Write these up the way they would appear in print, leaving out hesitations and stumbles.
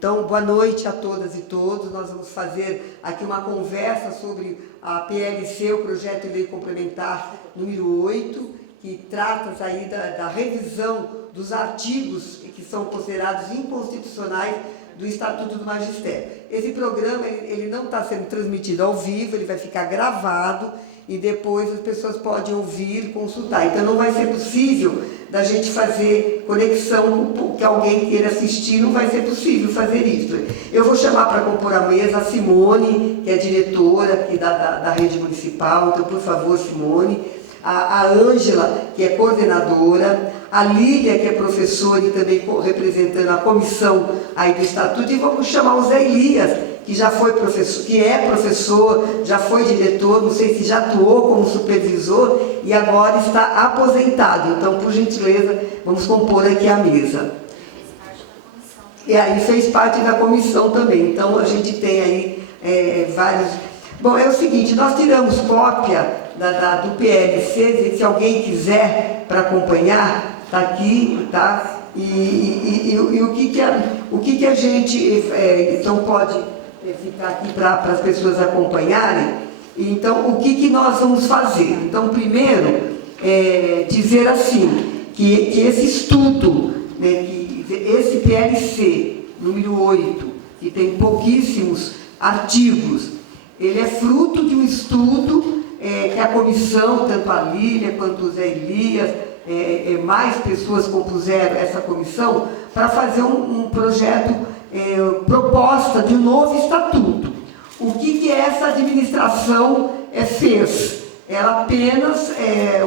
Então, boa noite a todas e todos. Nós vamos fazer aqui uma conversa sobre a PLC, o Projeto de Lei Complementar número 8, que trata aí da revisão dos artigos que são considerados inconstitucionais do Estatuto do Magistério. Esse programa ele não está sendo transmitido ao vivo, ele vai ficar gravado e depois as pessoas podem ouvir e consultar. Então não vai ser possível da gente fazer conexão com que alguém queira assistir, não vai ser possível fazer isso. Eu vou chamar para compor a mesa a Simone, que é diretora aqui da rede municipal, então por favor, Simone, a Ângela, que é coordenadora, a Lília, que é professora e também representando a comissão aí do Estatuto, e vamos chamar o Zé Elias, que já foi professor, que é professor, já foi diretor, não sei se já atuou como supervisor e agora está aposentado. Então, por gentileza, vamos compor aqui a mesa. E aí fez parte da comissão também. Então, a gente tem aí vários... Bom, é o seguinte, nós tiramos cópia do PLC, se alguém quiser para acompanhar, está aqui, tá? E o que a gente então pode ficar aqui para as pessoas acompanharem. Então, o que nós vamos fazer? Então, primeiro, dizer assim, que esse estudo, né, esse PLC número 8, que tem pouquíssimos artigos, ele é fruto de um estudo que a comissão, tanto a Lília quanto o Zé Elias, mais pessoas compuseram essa comissão para fazer um projeto, proposta de um novo estatuto. O que essa administração fez? Ela apenas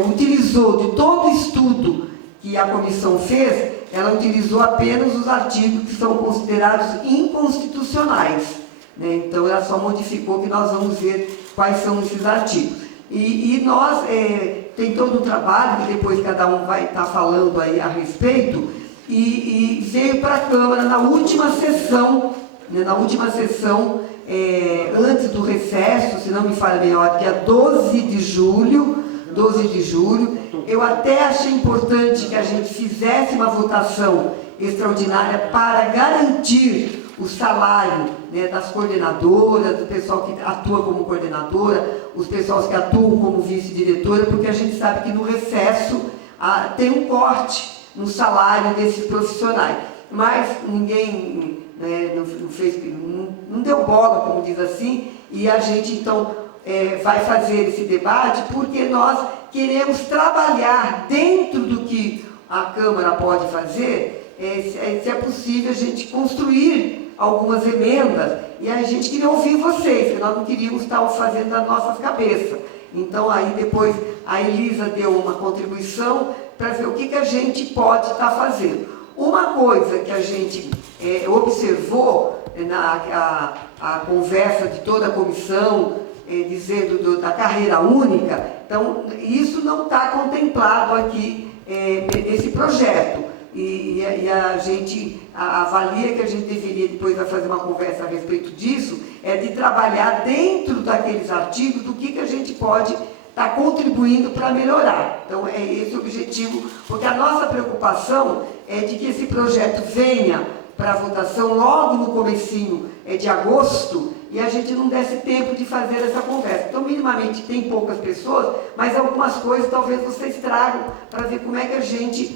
utilizou de todo o estudo que a comissão fez, ela utilizou apenas os artigos que são considerados inconstitucionais, né? Então ela só modificou, que nós vamos ver quais são esses artigos. E nós, tem todo um trabalho, que depois cada um vai estar falando aí a respeito, e veio para a Câmara na última sessão, né, antes do recesso, se não me falha melhor, que é 12 de julho, eu até achei importante que a gente fizesse uma votação extraordinária para garantir o salário, né, das coordenadoras, do pessoal que atua como coordenadora, os pessoal que atuam como vice-diretora, porque a gente sabe que no recesso tem um corte no salário desses profissionais. Mas ninguém, né, não deu bola, como diz assim, e a gente então vai fazer esse debate porque nós queremos trabalhar dentro do que a Câmara pode fazer, se é possível a gente construir algumas emendas, e a gente queria ouvir vocês, porque nós não queríamos estar fazendo das nossas cabeças. Então, aí depois a Elisa deu uma contribuição para ver o que a gente pode estar fazendo. Uma coisa que a gente observou a conversa de toda a comissão, dizendo da carreira única, então, isso não está contemplado aqui nesse projeto. E a gente avalia que a gente deveria, depois vai fazer uma conversa a respeito disso, de trabalhar dentro daqueles artigos do que a gente pode estar contribuindo para melhorar. Então, é esse o objetivo, porque a nossa preocupação é de que esse projeto venha para a votação logo no comecinho de agosto, e a gente não desse tempo de fazer essa conversa. Então, minimamente, tem poucas pessoas, mas algumas coisas talvez vocês tragam para ver como é que a gente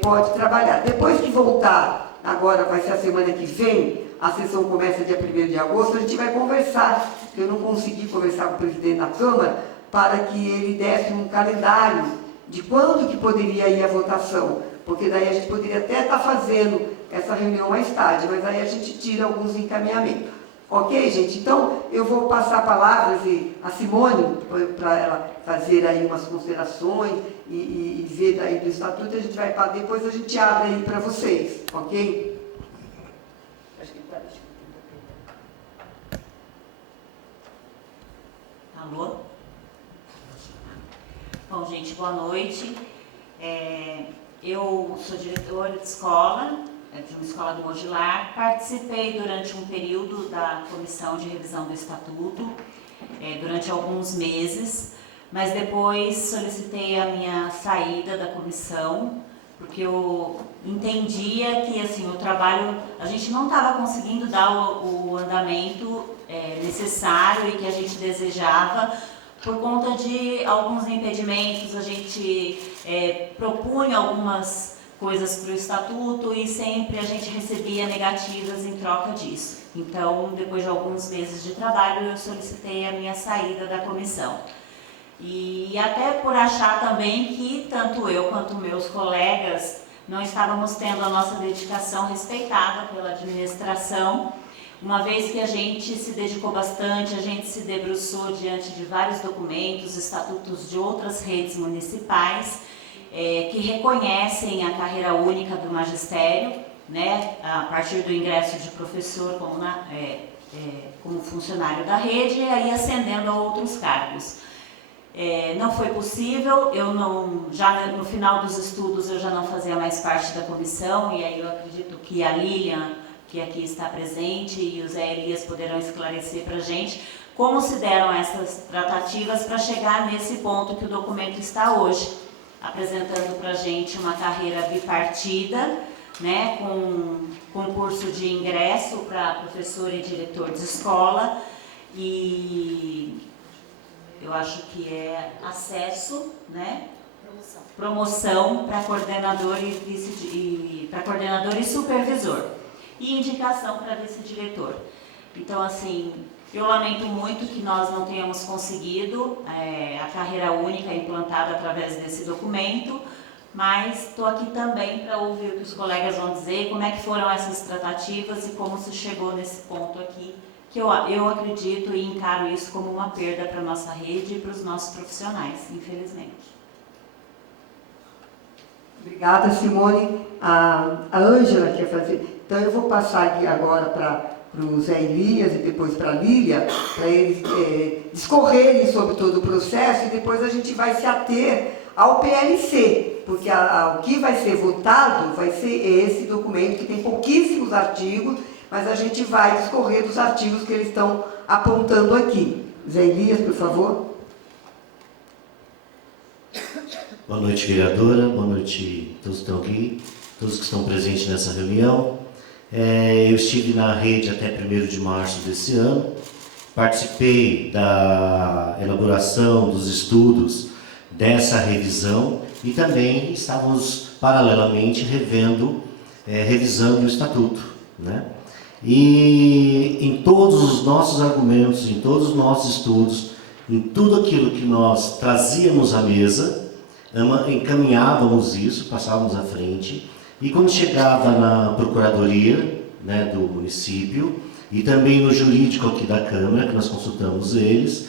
pode trabalhar. Depois que voltar, agora vai ser a semana que vem, a sessão começa dia 1º de agosto, a gente vai conversar, porque eu não consegui conversar com o presidente da Câmara, para que ele desse um calendário de quando que poderia ir a votação, porque daí a gente poderia até estar fazendo essa reunião mais tarde, mas aí a gente tira alguns encaminhamentos. Ok, gente? Então, eu vou passar palavras a Simone, para ela fazer aí umas considerações e ver daí do Estatuto, a gente vai para depois a gente abre aí para vocês, ok? Acho que está... Alô? Bom, gente, boa noite. Eu sou diretora de escola, de uma escola do Mogilar. Participei durante um período da comissão de revisão do Estatuto, durante alguns meses, mas depois solicitei a minha saída da comissão porque eu entendia que assim, o trabalho, a gente não estava conseguindo dar o andamento necessário e que a gente desejava, por conta de alguns impedimentos. A gente propunha algumas coisas para o estatuto e sempre a gente recebia negativas em troca disso. Então, depois de alguns meses de trabalho, eu solicitei a minha saída da comissão. E até por achar também que tanto eu quanto meus colegas não estávamos tendo a nossa dedicação respeitada pela administração, uma vez que a gente se dedicou bastante, a gente se debruçou diante de vários documentos, estatutos de outras redes municipais, que reconhecem a carreira única do magistério, né, a partir do ingresso de professor como funcionário da rede e aí ascendendo a outros cargos. Não foi possível, já no final dos estudos eu já não fazia mais parte da comissão, e aí eu acredito que a Lilian, que aqui está presente, e o Zé Elias poderão esclarecer para a gente como se deram essas tratativas para chegar nesse ponto que o documento está hoje, apresentando para a gente uma carreira bipartida, né, com concurso de ingresso para professor e diretor de escola, e eu acho que é acesso, né, promoção para coordenador e supervisor, e indicação para vice-diretor. Então, assim, eu lamento muito que nós não tenhamos conseguido a carreira única implantada através desse documento, mas estou aqui também para ouvir o que os colegas vão dizer, como é que foram essas tratativas e como se chegou nesse ponto aqui, que eu acredito e encaro isso como uma perda para a nossa rede e para os nossos profissionais, infelizmente. Obrigada, Simone. A Ângela quer fazer. Então, eu vou passar aqui agora para o Zé Elias e depois para a Lília, para eles discorrerem sobre todo o processo, e depois a gente vai se ater ao PLC, porque o que vai ser votado vai ser esse documento, que tem pouquíssimos artigos, mas a gente vai discorrer dos artigos que eles estão apontando aqui. Zé Elias, por favor. Boa noite, vereadora. Boa noite a todos que estão aqui, todos que estão presentes nessa reunião. Eu estive na rede até 1º de março desse ano, participei da elaboração dos estudos dessa revisão e também estávamos paralelamente revisando o estatuto, né? E em todos os nossos argumentos, em todos os nossos estudos, em tudo aquilo que nós trazíamos à mesa, encaminhávamos isso, passávamos à frente, e quando chegava na procuradoria, né, do município e também no jurídico aqui da Câmara, que nós consultamos eles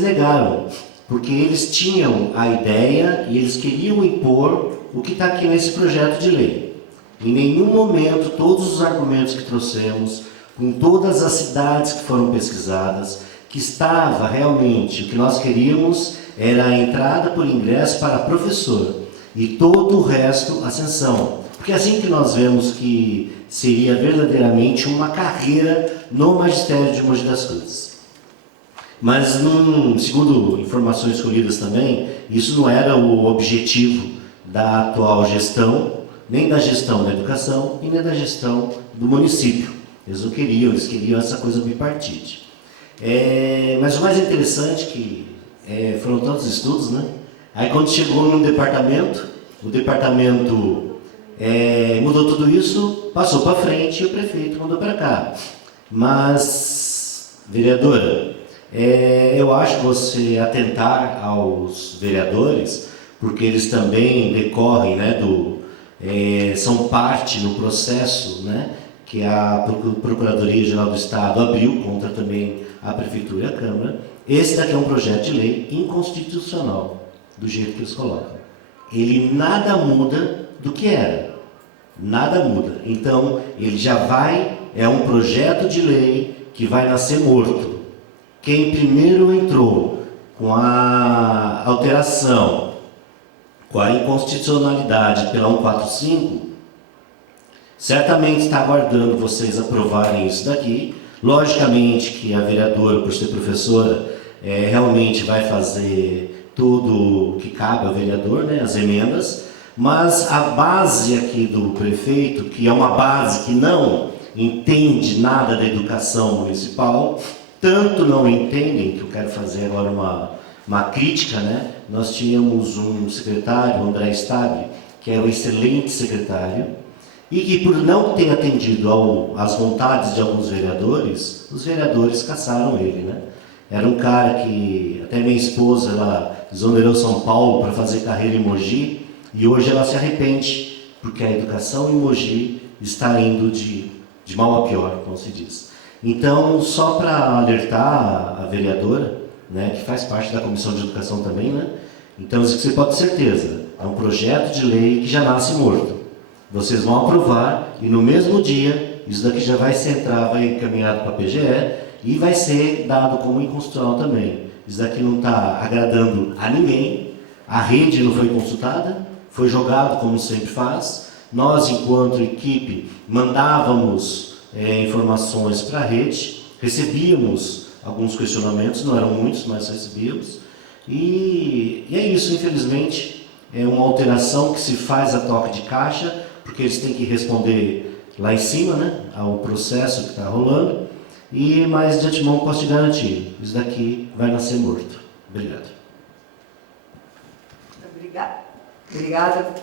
negaram, porque eles tinham a ideia e eles queriam impor o que está aqui nesse projeto de lei. Em nenhum momento, todos os argumentos que trouxemos, com todas as cidades que foram pesquisadas, que estava realmente, o que nós queríamos era a entrada por ingresso para professor e todo o resto, ascensão. Porque é assim que nós vemos que seria verdadeiramente uma carreira no magistério de Mogi das Cruzes. Mas, segundo informações colhidas também, isso não era o objetivo da atual gestão, nem da gestão da educação e nem da gestão do município. Eles não queriam, eles queriam essa coisa bipartite. Mas o mais interessante que foram tantos estudos, né? Aí quando chegou no departamento, o departamento mudou tudo isso, passou para frente e o prefeito mandou para cá. Mas, vereadora, eu acho que você atentar aos vereadores, porque eles também decorrem, né, são parte no processo, né, que a Procuradoria-Geral do Estado abriu contra também a Prefeitura e a Câmara. Esse daqui é um projeto de lei inconstitucional, do jeito que eles colocam. Ele nada muda do que era. Nada muda. Então, ele já é um projeto de lei que vai nascer morto. Quem primeiro entrou com a alteração, com a inconstitucionalidade pela 145, certamente está aguardando vocês aprovarem isso daqui. Logicamente que a vereadora, por ser professora, realmente vai fazer tudo o que cabe ao vereador, né, as emendas, Mas a base aqui do prefeito, que é uma base que não entende nada da educação municipal, tanto não entendem, que eu quero fazer agora uma crítica, né? Nós tínhamos um secretário, André Stabile, que era um excelente secretário, e que por não ter atendido às vontades de alguns vereadores, os vereadores caçaram ele, né? Era um cara que, até minha esposa, ela exonerou São Paulo para fazer carreira em Mogi, e hoje ela se arrepende, porque a educação em Mogi está indo de mal a pior, como se diz. Então, só para alertar a vereadora, né, que faz parte da Comissão de Educação também, né? Então, isso que você pode ter certeza, é um projeto de lei que já nasce morto. Vocês vão aprovar e no mesmo dia, isso daqui já vai vai encaminhado para a PGE e vai ser dado como inconstitucional também. Isso daqui não está agradando a ninguém, a rede não foi consultada, foi jogado como sempre faz. Nós, enquanto equipe, mandávamos informações para a rede, recebíamos alguns questionamentos, não eram muitos, mas recebíamos. E é isso, infelizmente, é uma alteração que se faz a toque de caixa, porque eles têm que responder lá em cima, né, ao processo que está rolando. Mas de antemão posso te garantir, isso daqui vai nascer morto. Obrigado. Obrigada,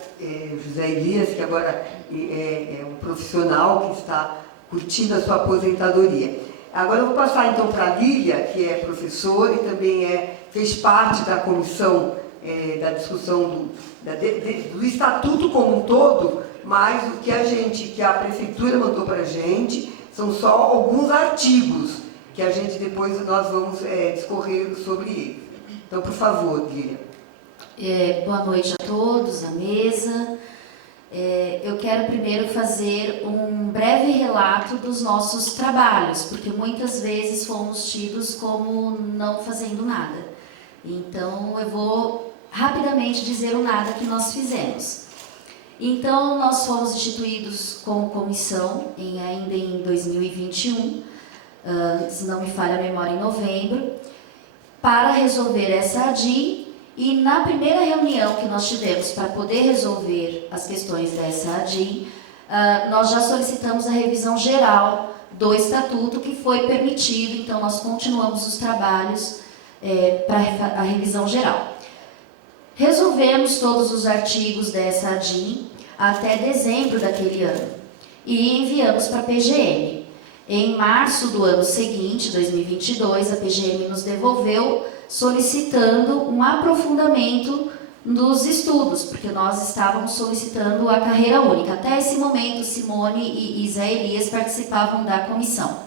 José Elias, que agora é um profissional que está curtindo a sua aposentadoria. Agora eu vou passar então para a Lília, que é professora e também fez parte da comissão da discussão do estatuto como um todo, mas o que a prefeitura mandou para a gente são só alguns artigos que a gente depois nós vamos discorrer sobre ele. Então, por favor, Lília. Boa noite a todos, à mesa. Eu quero primeiro fazer um breve relato dos nossos trabalhos, porque muitas vezes fomos tidos como não fazendo nada. Então, eu vou rapidamente dizer o nada que nós fizemos. Então, nós fomos instituídos como comissão ainda em 2021, se não me falha a memória, em novembro, para resolver essa ADI. E na primeira reunião que nós tivemos para poder resolver as questões dessa ADI, nós já solicitamos a revisão geral do estatuto, que foi permitido, então nós continuamos os trabalhos para a revisão geral. Resolvemos todos os artigos dessa ADI até dezembro daquele ano e enviamos para a PGM. Em março do ano seguinte, 2022, a PGM nos devolveu solicitando um aprofundamento dos estudos, porque nós estávamos solicitando a carreira única. Até esse momento, Simone e Zé Elias participavam da comissão.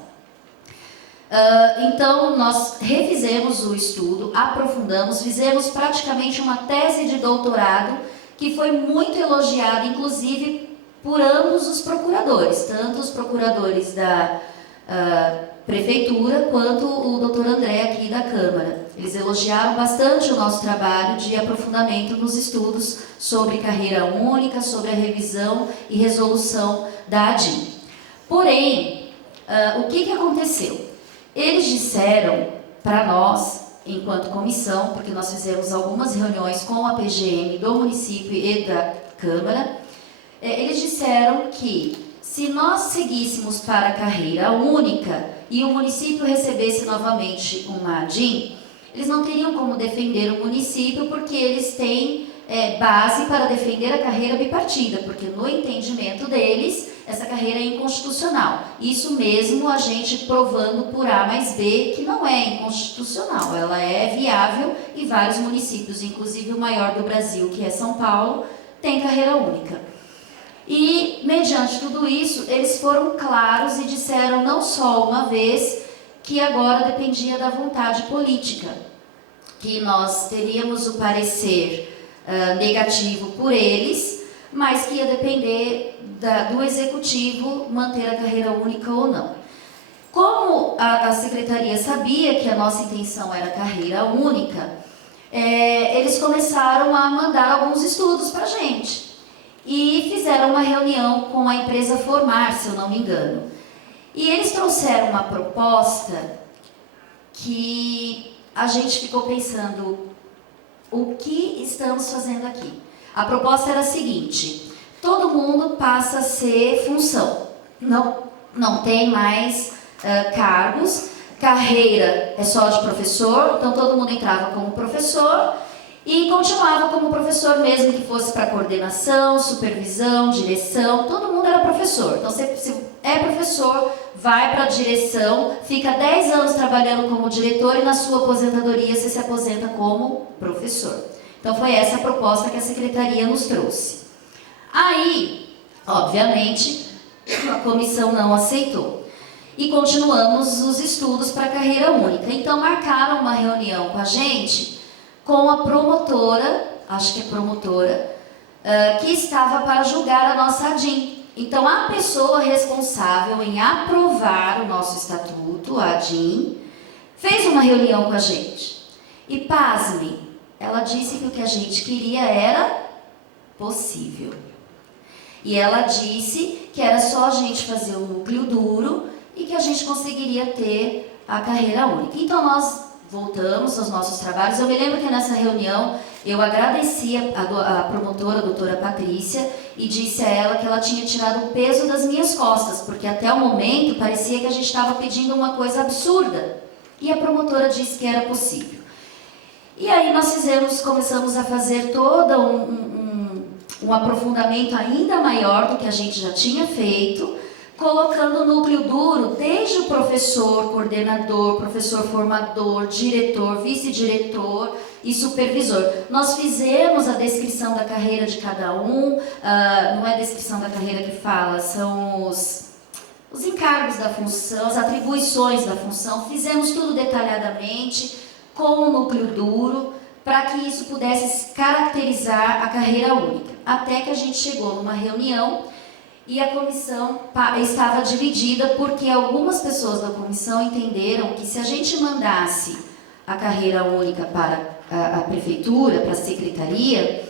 Então, nós refizemos o estudo, aprofundamos, fizemos praticamente uma tese de doutorado, que foi muito elogiada, inclusive, por ambos os procuradores, tanto os procuradores da prefeitura, quanto o doutor André aqui da Câmara. Eles elogiaram bastante o nosso trabalho de aprofundamento nos estudos sobre carreira única, sobre a revisão e resolução da ADI. Porém, o que aconteceu? Eles disseram para nós, enquanto comissão, porque nós fizemos algumas reuniões com a PGM do município e da Câmara, eles disseram que se nós seguíssemos para a carreira única e o município recebesse novamente uma ADI, eles não teriam como defender o município, porque eles têm base para defender a carreira bipartida, porque no entendimento deles, essa carreira é inconstitucional. Isso mesmo a gente provando por A mais B que não é inconstitucional, ela é viável e vários municípios, inclusive o maior do Brasil, que é São Paulo, tem carreira única. E, mediante tudo isso, eles foram claros e disseram não só uma vez que agora dependia da vontade política, que nós teríamos o parecer negativo por eles, mas que ia depender do executivo manter a carreira única ou não. Como a secretaria sabia que a nossa intenção era carreira única, eles começaram a mandar alguns estudos para a gente. E fizeram uma reunião com a empresa Formar, se eu não me engano. E eles trouxeram uma proposta que a gente ficou pensando, o que estamos fazendo aqui? A proposta era a seguinte: todo mundo passa a ser função, não tem mais cargos, carreira é só de professor, então todo mundo entrava como professor e continuava como professor mesmo que fosse para coordenação, supervisão, direção, todo mundo era professor. Então se é professor, vai para a direção, fica 10 anos trabalhando como diretor e na sua aposentadoria você se aposenta como professor. Então foi essa a proposta que a secretaria nos trouxe. Aí, obviamente, a comissão não aceitou. E continuamos os estudos para a carreira única. Então marcaram uma reunião com a gente, com a promotora, acho que é promotora, que estava para julgar a nossa ADIM. Então a pessoa responsável em aprovar o nosso estatuto, a ADIM, fez uma reunião com a gente. E pasme, ela disse que o que a gente queria era possível. E ela disse que era só a gente fazer o núcleo duro e que a gente conseguiria ter a carreira única. Então nós voltamos aos nossos trabalhos. Eu me lembro que nessa reunião eu agradeci a promotora, a doutora Patrícia, e disse a ela que ela tinha tirado o peso das minhas costas, porque até o momento parecia que a gente estava pedindo uma coisa absurda. E a promotora disse que era possível. E aí nós começamos a fazer todo um aprofundamento ainda maior do que a gente já tinha feito, colocando o núcleo duro desde o professor, coordenador, professor formador, diretor, vice-diretor e supervisor. Nós fizemos a descrição da carreira de cada um, não é a descrição da carreira que fala, são os encargos da função, as atribuições da função, fizemos tudo detalhadamente, com o núcleo duro, para que isso pudesse caracterizar a carreira única. Até que a gente chegou numa reunião e a comissão estava dividida porque algumas pessoas da comissão entenderam que se a gente mandasse a carreira única para a prefeitura, para a secretaria,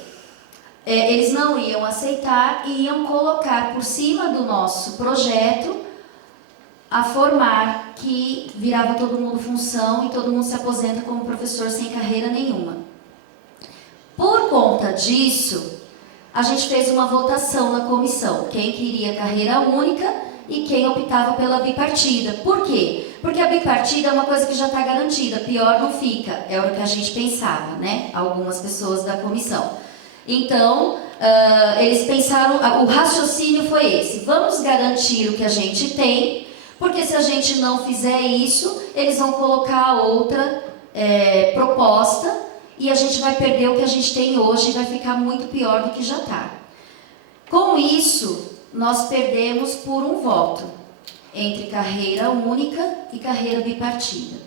eles não iam aceitar e iam colocar por cima do nosso projeto a formar que virava todo mundo função e todo mundo se aposenta como professor sem carreira nenhuma. Por conta disso, a gente fez uma votação na comissão, quem queria carreira única e quem optava pela bipartida. Por quê? Porque a bipartida é uma coisa que já está garantida, pior não fica, é o que a gente pensava, né? Algumas pessoas da comissão. Então, eles pensaram, o raciocínio foi esse: vamos garantir o que a gente tem, porque se a gente não fizer isso, eles vão colocar outra proposta e a gente vai perder o que a gente tem hoje e vai ficar muito pior do que já está. Com isso, nós perdemos por um voto entre carreira única e carreira bipartida.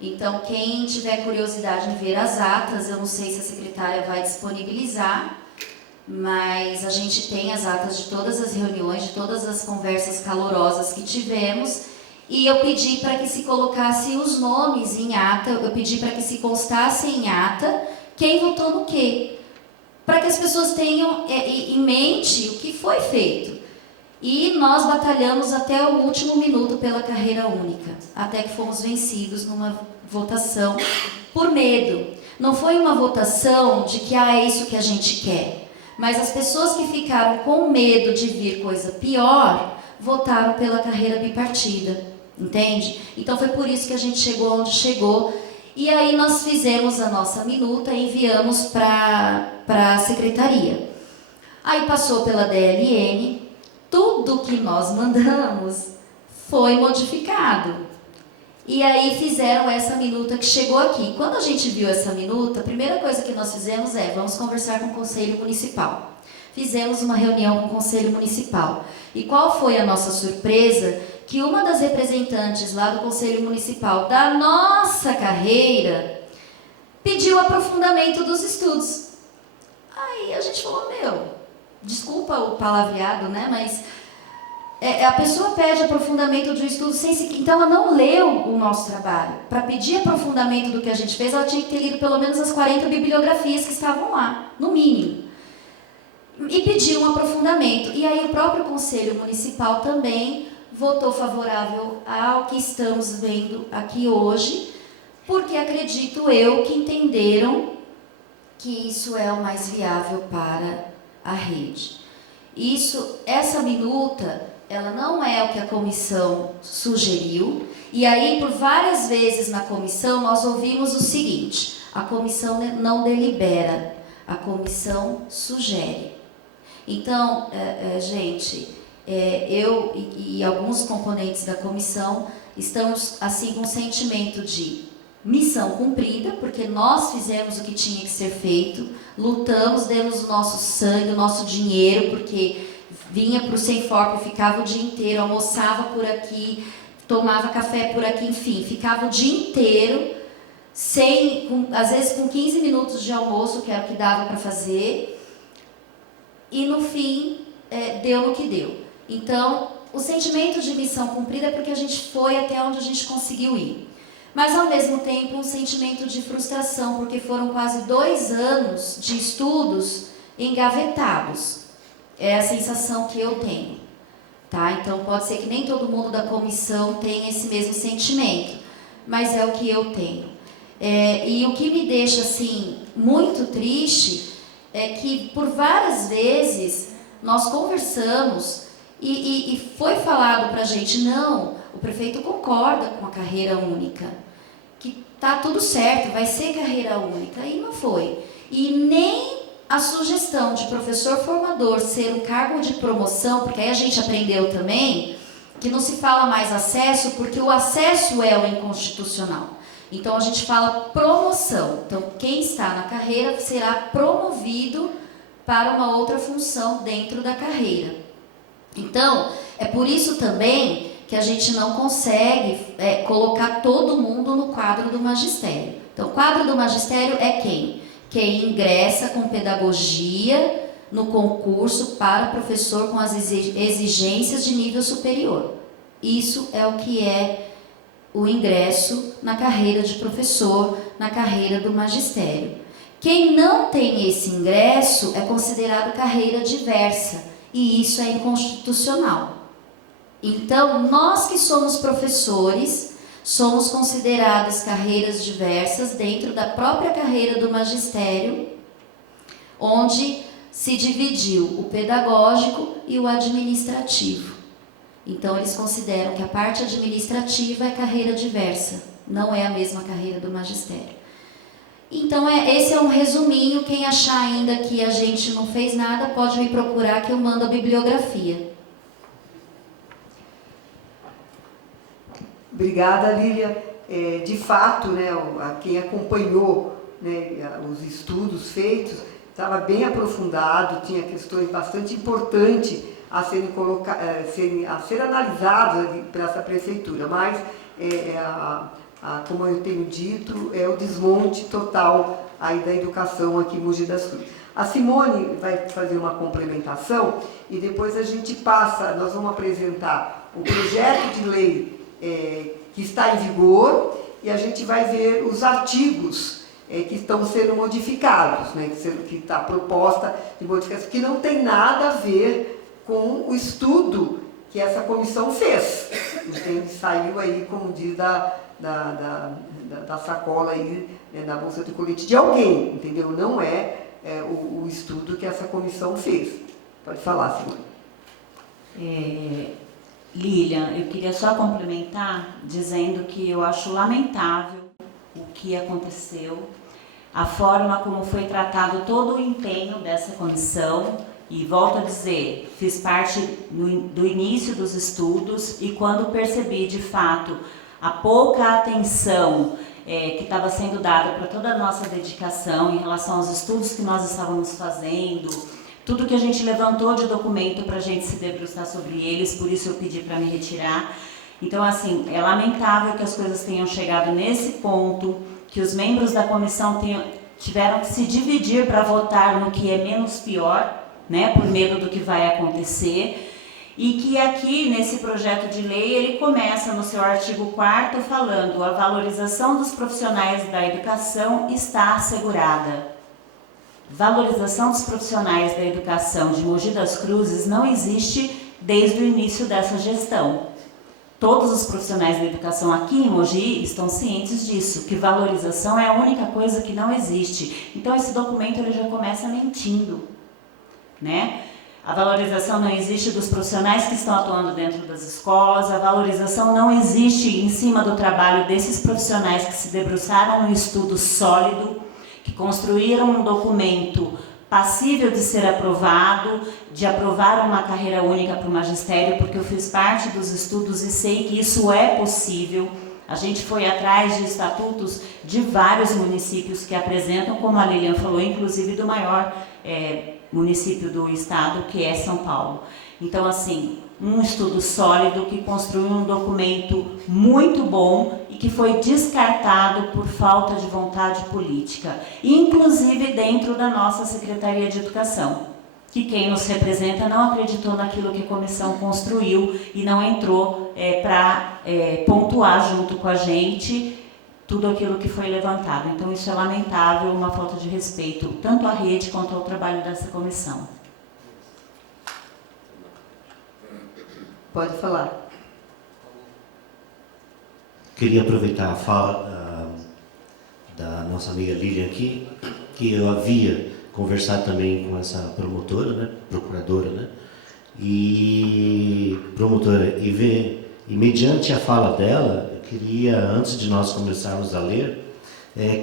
Então, quem tiver curiosidade em ver as atas, eu não sei se a secretária vai disponibilizar, mas a gente tem as atas de todas as reuniões, de todas as conversas calorosas que tivemos, e eu pedi para que se colocasse os nomes em ata, eu pedi para que se constasse em ata quem votou no quê, para que as pessoas tenham em mente o que foi feito. E nós batalhamos até o último minuto pela carreira única, até que fomos vencidos numa votação por medo. Não foi uma votação de que é isso que a gente quer, mas as pessoas que ficaram com medo de vir coisa pior, votaram pela carreira bipartida, entende? Então foi por isso que a gente chegou onde chegou. E aí nós fizemos a nossa minuta e enviamos para a secretaria. Aí passou pela DLN, tudo que nós mandamos foi modificado. E aí fizeram essa minuta que chegou aqui. Quando a gente viu essa minuta, a primeira coisa que nós fizemos vamos conversar com o Conselho Municipal. Fizemos uma reunião com o Conselho Municipal. E qual foi a nossa surpresa? Que uma das representantes lá do Conselho Municipal da nossa carreira pediu aprofundamento dos estudos. Aí a gente falou, desculpa o palavreado, né? Mas a pessoa pede aprofundamento de um estudo sem se... Então ela não leu o nosso trabalho. Para pedir aprofundamento do que a gente fez, ela tinha que ter lido pelo menos as 40 bibliografias que estavam lá, no mínimo. E pediu um aprofundamento. E aí o próprio Conselho Municipal também votou favorável ao que estamos vendo aqui hoje, porque acredito eu que entenderam que isso é o mais viável para a rede. Essa minuta, ela não é o que a comissão sugeriu, e aí por várias vezes na comissão nós ouvimos o seguinte: a comissão não delibera, a comissão sugere. Então, gente, eu e alguns componentes da comissão estamos assim com um sentimento de missão cumprida, porque nós fizemos o que tinha que ser feito, lutamos, demos o nosso sangue, o nosso dinheiro, porque vinha para o Senforp, ficava o dia inteiro, almoçava por aqui, tomava café por aqui, enfim, ficava o dia inteiro, às vezes com 15 minutos de almoço, que era o que dava para fazer, e no fim deu no que deu. Então, o sentimento de missão cumprida é porque a gente foi até onde a gente conseguiu ir. Mas, ao mesmo tempo, um sentimento de frustração, porque foram quase 2 anos de estudos engavetados. É a sensação que eu tenho. Tá? Então, pode ser que nem todo mundo da comissão tenha esse mesmo sentimento, mas é o que eu tenho. E o que me deixa, assim, muito triste é que, por várias vezes, nós conversamos e foi falado para a gente, não, o prefeito concorda com a carreira única, que tá tudo certo, vai ser carreira única, e não foi. E nem a sugestão de professor formador ser um cargo de promoção, porque aí a gente aprendeu também que não se fala mais acesso, porque o acesso é o inconstitucional. Então a gente fala promoção. Então quem está na carreira será promovido para uma outra função dentro da carreira. Então, é por isso também que a gente não consegue colocar todo mundo no quadro do magistério. Então, o quadro do magistério é quem? Quem ingressa com pedagogia no concurso para professor com as exigências de nível superior. Isso é o que é o ingresso na carreira de professor, na carreira do magistério. Quem não tem esse ingresso é considerado carreira diversa, e isso é inconstitucional. Então, nós que somos professores, somos consideradas carreiras diversas dentro da própria carreira do magistério, onde se dividiu o pedagógico e o administrativo. Então, eles consideram que a parte administrativa é carreira diversa, não é a mesma carreira do magistério. Então, esse é um resuminho. Quem achar ainda que a gente não fez nada, pode me procurar que eu mando a bibliografia. Obrigada, Lília. De fato, né, quem acompanhou, né, os estudos feitos, estava bem aprofundado, tinha questões bastante importantes a serem analisadas para essa prefeitura, mas como eu tenho dito, é o desmonte total aí da educação aqui em Mogi das Cruzes. A Simone vai fazer uma complementação e depois a gente nós vamos apresentar o projeto de lei que está em vigor, e a gente vai ver os artigos que estão sendo modificados, né, que está proposta de modificação, que não tem nada a ver com o estudo que essa comissão fez. Entende? Saiu aí, como diz, da sacola aí, né, da bolsa de colete de alguém, entendeu? Não o estudo que essa comissão fez. Pode falar, Simone. Lilian, eu queria só complementar dizendo que eu acho lamentável o que aconteceu, a forma como foi tratado todo o empenho dessa comissão, e volto a dizer, fiz parte do início dos estudos, e quando percebi de fato a pouca atenção que estava sendo dada para toda a nossa dedicação em relação aos estudos que nós estávamos fazendo, tudo que a gente levantou de documento para a gente se debruçar sobre eles, por isso eu pedi para me retirar. Então, assim, é lamentável que as coisas tenham chegado nesse ponto, que os membros da comissão tiveram que se dividir para votar no que é menos pior, né, por medo do que vai acontecer, e que aqui, nesse projeto de lei, ele começa no seu artigo 4º falando: a valorização dos profissionais da educação está assegurada. Valorização dos profissionais da educação de Mogi das Cruzes não existe desde o início dessa gestão. todos os profissionais da educação aqui em Mogi estão cientes disso, que valorização é a única coisa que não existe. Então esse documento ele já começa mentindo, né? A valorização não existe dos profissionais que estão atuando dentro das escolas, a valorização não existe em cima do trabalho desses profissionais que se debruçaram num estudo sólido, que construíram um documento passível de ser aprovado, de aprovar uma carreira única para o magistério, porque eu fiz parte dos estudos e sei que isso é possível. A gente foi atrás de estatutos de vários municípios que apresentam, como a Lilian falou, inclusive do maior município do estado, que é São Paulo. Então, assim, um estudo sólido que construiu um documento muito bom e que foi descartado por falta de vontade política, inclusive dentro da nossa Secretaria de Educação, que quem nos representa não acreditou naquilo que a comissão construiu e não entrou para pontuar junto com a gente tudo aquilo que foi levantado. Então isso é lamentável, uma falta de respeito, tanto à rede quanto ao trabalho dessa comissão. Pode falar. Queria aproveitar a fala da nossa amiga Lilian aqui, que eu havia conversado também com essa promotora, né, procuradora, né, e mediante a fala dela, eu queria, antes de nós começarmos a ler,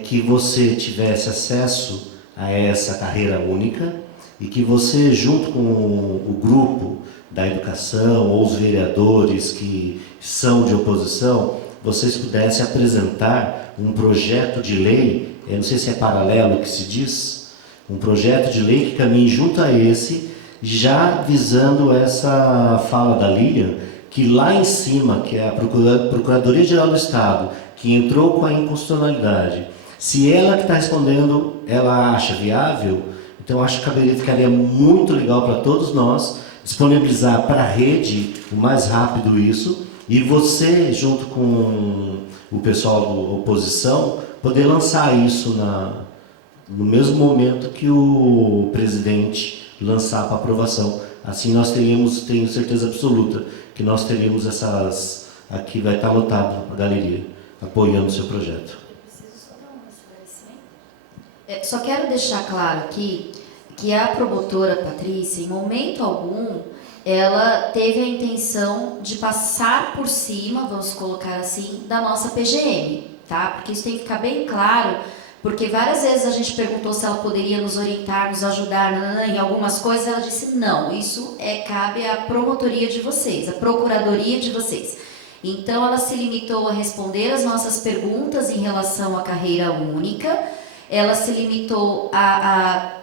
que você tivesse acesso a essa carreira única e que você, junto com o grupo da educação ou os vereadores que são de oposição, vocês pudessem apresentar um projeto de lei, eu não sei se é paralelo que se diz, um projeto de lei que caminhe junto a esse, já visando essa fala da Lilian, que lá em cima, que é a Procuradoria-Geral do Estado, que entrou com a inconstitucionalidade, se ela que está respondendo, ela acha viável, então acho que ficaria muito legal para todos nós disponibilizar para a rede o mais rápido isso, e você, junto com o pessoal da oposição, poder lançar isso no mesmo momento que o presidente lançar para aprovação. Assim nós teríamos, tenho certeza absoluta, que nós teríamos essas... Aqui vai estar lotado a galeria, apoiando o seu projeto. Eu preciso só dar um esclarecimento. Só quero deixar claro aqui que a promotora Patrícia, em momento algum, ela teve a intenção de passar por cima, vamos colocar assim, da nossa PGM, tá? Porque isso tem que ficar bem claro, porque várias vezes a gente perguntou se ela poderia nos orientar, nos ajudar em algumas coisas, ela disse não, isso cabe à promotoria de vocês, à procuradoria de vocês. Então ela se limitou a responder as nossas perguntas em relação à carreira única, ela se limitou a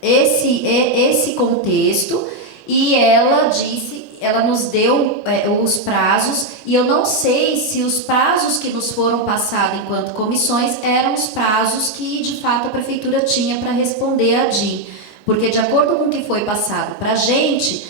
esse contexto, e ela disse, ela nos deu os prazos, e eu não sei se os prazos que nos foram passados enquanto comissões eram os prazos que de fato a prefeitura tinha para responder a DI, porque de acordo com o que foi passado para a gente,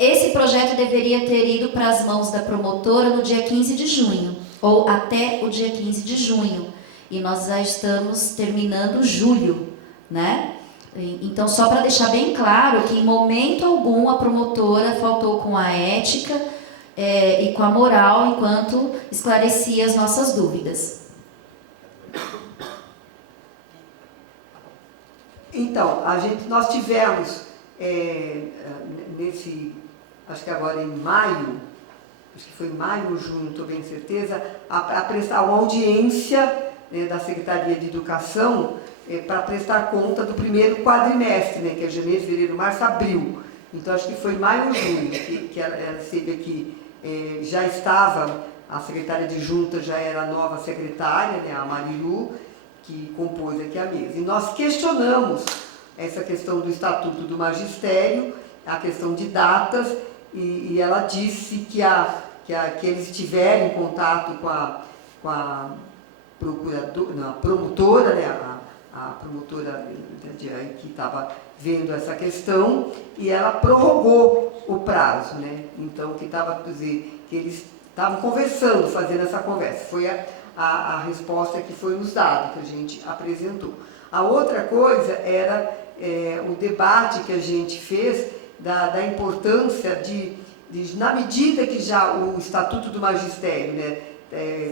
esse projeto deveria ter ido para as mãos da promotora no dia 15 de junho, ou até o dia 15 de junho, e nós já estamos terminando julho, né? Então, só para deixar bem claro que em momento algum a promotora faltou com a ética e com a moral enquanto esclarecia as nossas dúvidas. Então, nós tivemos, acho que agora em maio, acho que foi maio ou junho, não estou bem certeza, a prestar uma audiência da Secretaria de Educação para prestar conta do primeiro quadrimestre, né, que é janeiro, fevereiro, março, abril. Então, acho que foi maio ou junho que ela esteve aqui. Já estava, a secretária de junta já era a nova secretária, né, a Marilu, que compôs aqui a mesa. E nós questionamos essa questão do Estatuto do Magistério, a questão de datas, e ela disse que eles tiveram contato com a promotora, né, a promotora que estava vendo essa questão, e ela prorrogou o prazo, né? Então, que eles estavam conversando, fazendo essa conversa. Foi a resposta que foi nos dada, que a gente apresentou. A outra coisa era o debate que a gente fez da importância na medida que já o Estatuto do Magistério, né,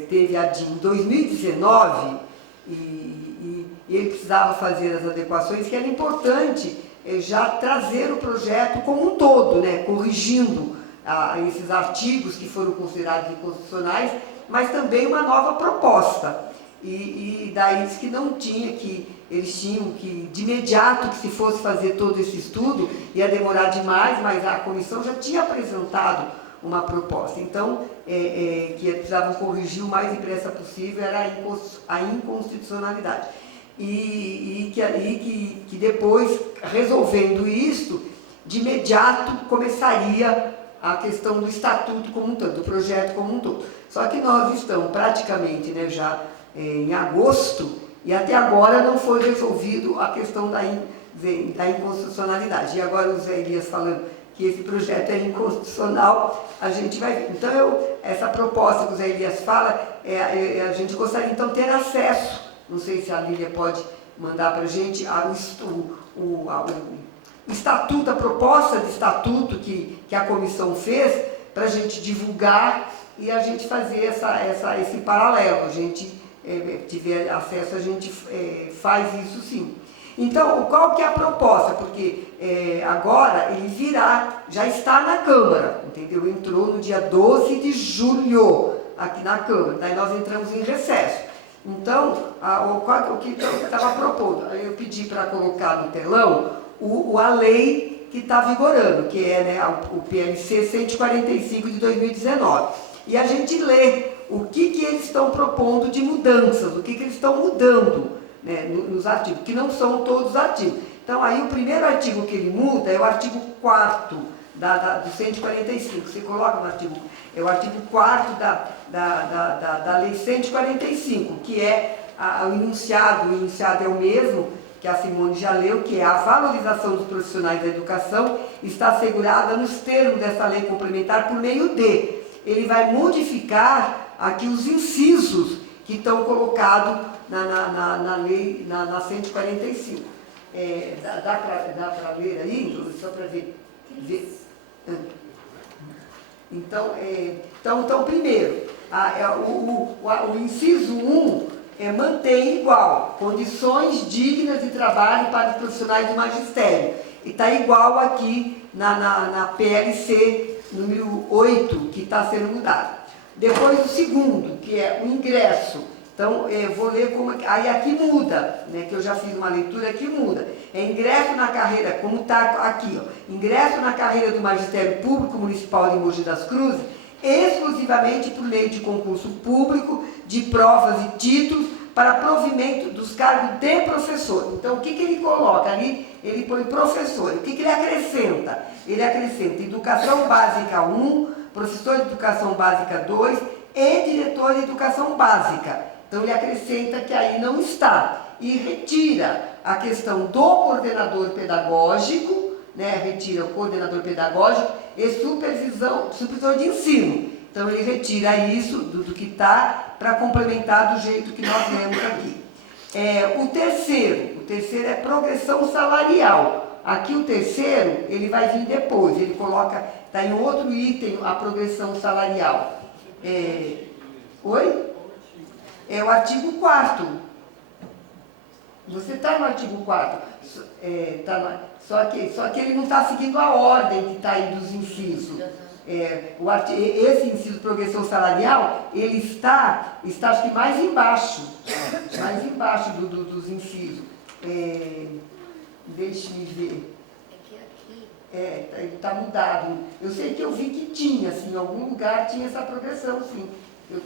teve a DIN em 2019, e ele precisava fazer as adequações, que era importante já trazer o projeto como um todo, né, corrigindo esses artigos que foram considerados inconstitucionais, mas também uma nova proposta. E daí que não tinha eles tinham que, de imediato, que se fosse fazer todo esse estudo, ia demorar demais, mas a comissão já tinha apresentado uma proposta. Então, que eles precisavam corrigir o mais depressa possível era a inconstitucionalidade. E que depois, resolvendo isto, de imediato começaria a questão do estatuto como um todo, do projeto como um todo. Só que nós estamos praticamente, né, já em agosto, e até agora não foi resolvido a questão da inconstitucionalidade. E agora o Zé Elias falando que esse projeto é inconstitucional, a gente vai ver. Então, essa proposta que o Zé Elias fala, a gente gostaria então de ter acesso, não sei se a Lília pode mandar para a gente, o estatuto, a proposta de estatuto que a comissão fez, para a gente divulgar e a gente fazer esse paralelo. A gente tiver acesso, a gente faz isso sim. Então, qual que é a proposta? Porque agora ele já está na Câmara, entendeu? Entrou no dia 12 de julho aqui na Câmara, daí nós entramos em recesso. Então, o que estava propondo? Eu pedi para colocar no telão a lei que está vigorando, que é, né, o PLC 145 de 2019. E a gente lê o que eles estão propondo de mudanças, o que eles estão mudando, né, nos artigos, que não são todos os artigos. Então, aí o primeiro artigo que ele muda é o artigo 4º do 145. Você coloca no artigo, é o artigo 4º da lei 145, que é o enunciado é o mesmo, que a Simone já leu, que é a valorização dos profissionais da educação está assegurada nos termos dessa lei complementar por meio de. Ele vai modificar aqui os incisos que estão colocados na lei, na 145. Dá para ler aí, só para ver? Então, primeiro, o inciso 1 mantém igual, condições dignas de trabalho para os profissionais do magistério. E está igual aqui na PLC número 8, que está sendo mudado. Depois o segundo, que é o ingresso. Então, eu vou ler como... Aí aqui muda, né, que eu já fiz uma leitura, aqui muda. É ingresso na carreira, como está aqui, ó, ingresso na carreira do Magistério Público Municipal de Mogi das Cruzes, exclusivamente por meio de concurso público, de provas e títulos, para provimento dos cargos de professor. Então, o que ele coloca ali? Ele põe professor. O que ele acrescenta? Ele acrescenta Educação Básica 1, Professor de Educação Básica 2 e Diretor de Educação Básica. Então, ele acrescenta que aí não está. E retira a questão do coordenador pedagógico, né? Retira o coordenador pedagógico e supervisor de ensino. Então, ele retira isso do que está para complementar do jeito que nós lemos aqui. O terceiro é progressão salarial. Aqui o terceiro, ele vai vir depois, ele coloca, está em outro item, a progressão salarial. Oi? É o artigo 4º. Você está no artigo 4º, só que ele não está seguindo a ordem que está aí dos incisos. Esse inciso de progressão salarial, ele está acho que mais embaixo dos incisos. Deixe-me ver. Ele está mudado. Eu sei que eu vi que tinha, assim, em algum lugar tinha essa progressão, sim.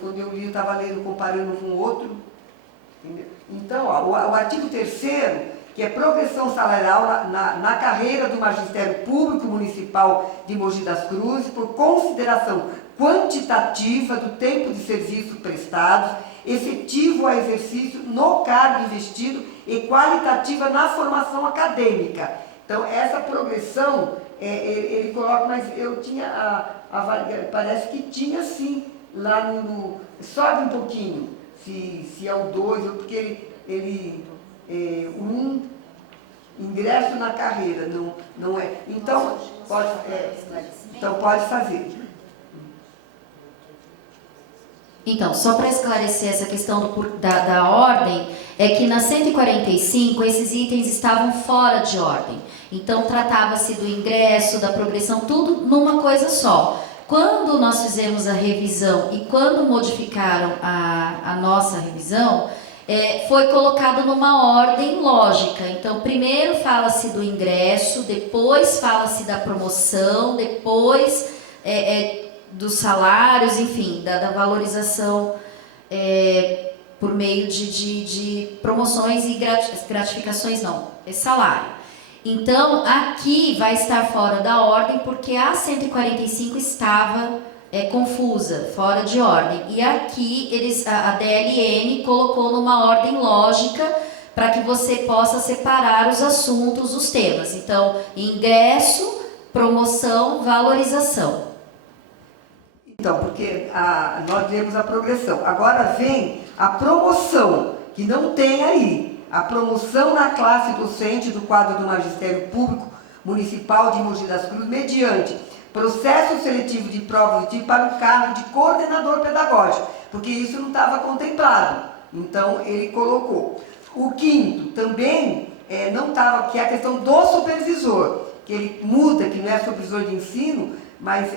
Quando eu li, eu estava lendo, comparando com o outro. Entendeu? Então, ó, o artigo 3º, que é progressão salarial na carreira do Magistério Público Municipal de Mogi das Cruzes, por consideração quantitativa do tempo de serviço prestado, efetivo ao exercício no cargo investido e qualitativa na formação acadêmica. Então, essa progressão, ele coloca, mas eu tinha, parece que tinha sim, lá sobe um pouquinho, se é o 2, porque ingresso na carreira, não é. Então, Pode, então pode fazer. Então, só para esclarecer essa questão da ordem, é que na 145 esses itens estavam fora de ordem. Então, tratava-se do ingresso, da progressão, tudo numa coisa só. Quando nós fizemos a revisão e quando modificaram a nossa revisão, foi colocado numa ordem lógica. Então, primeiro fala-se do ingresso, depois fala-se da promoção, depois dos salários, enfim, da valorização por meio de promoções e gratificações, não, salário. Então, aqui vai estar fora da ordem porque a 145 estava confusa, fora de ordem. E aqui a DLN colocou numa ordem lógica para que você possa separar os assuntos, os temas. Então, ingresso, promoção, valorização. Então, porque nós vemos a progressão. Agora vem a promoção, que não tem aí. A promoção na classe docente do quadro do Magistério Público Municipal de Mogi das Cruzes, mediante processo seletivo de provas para o cargo de coordenador pedagógico, porque isso não estava contemplado. Então, ele colocou. O quinto também não estava, que é a questão do supervisor, que ele muda, que não é supervisor de ensino, mas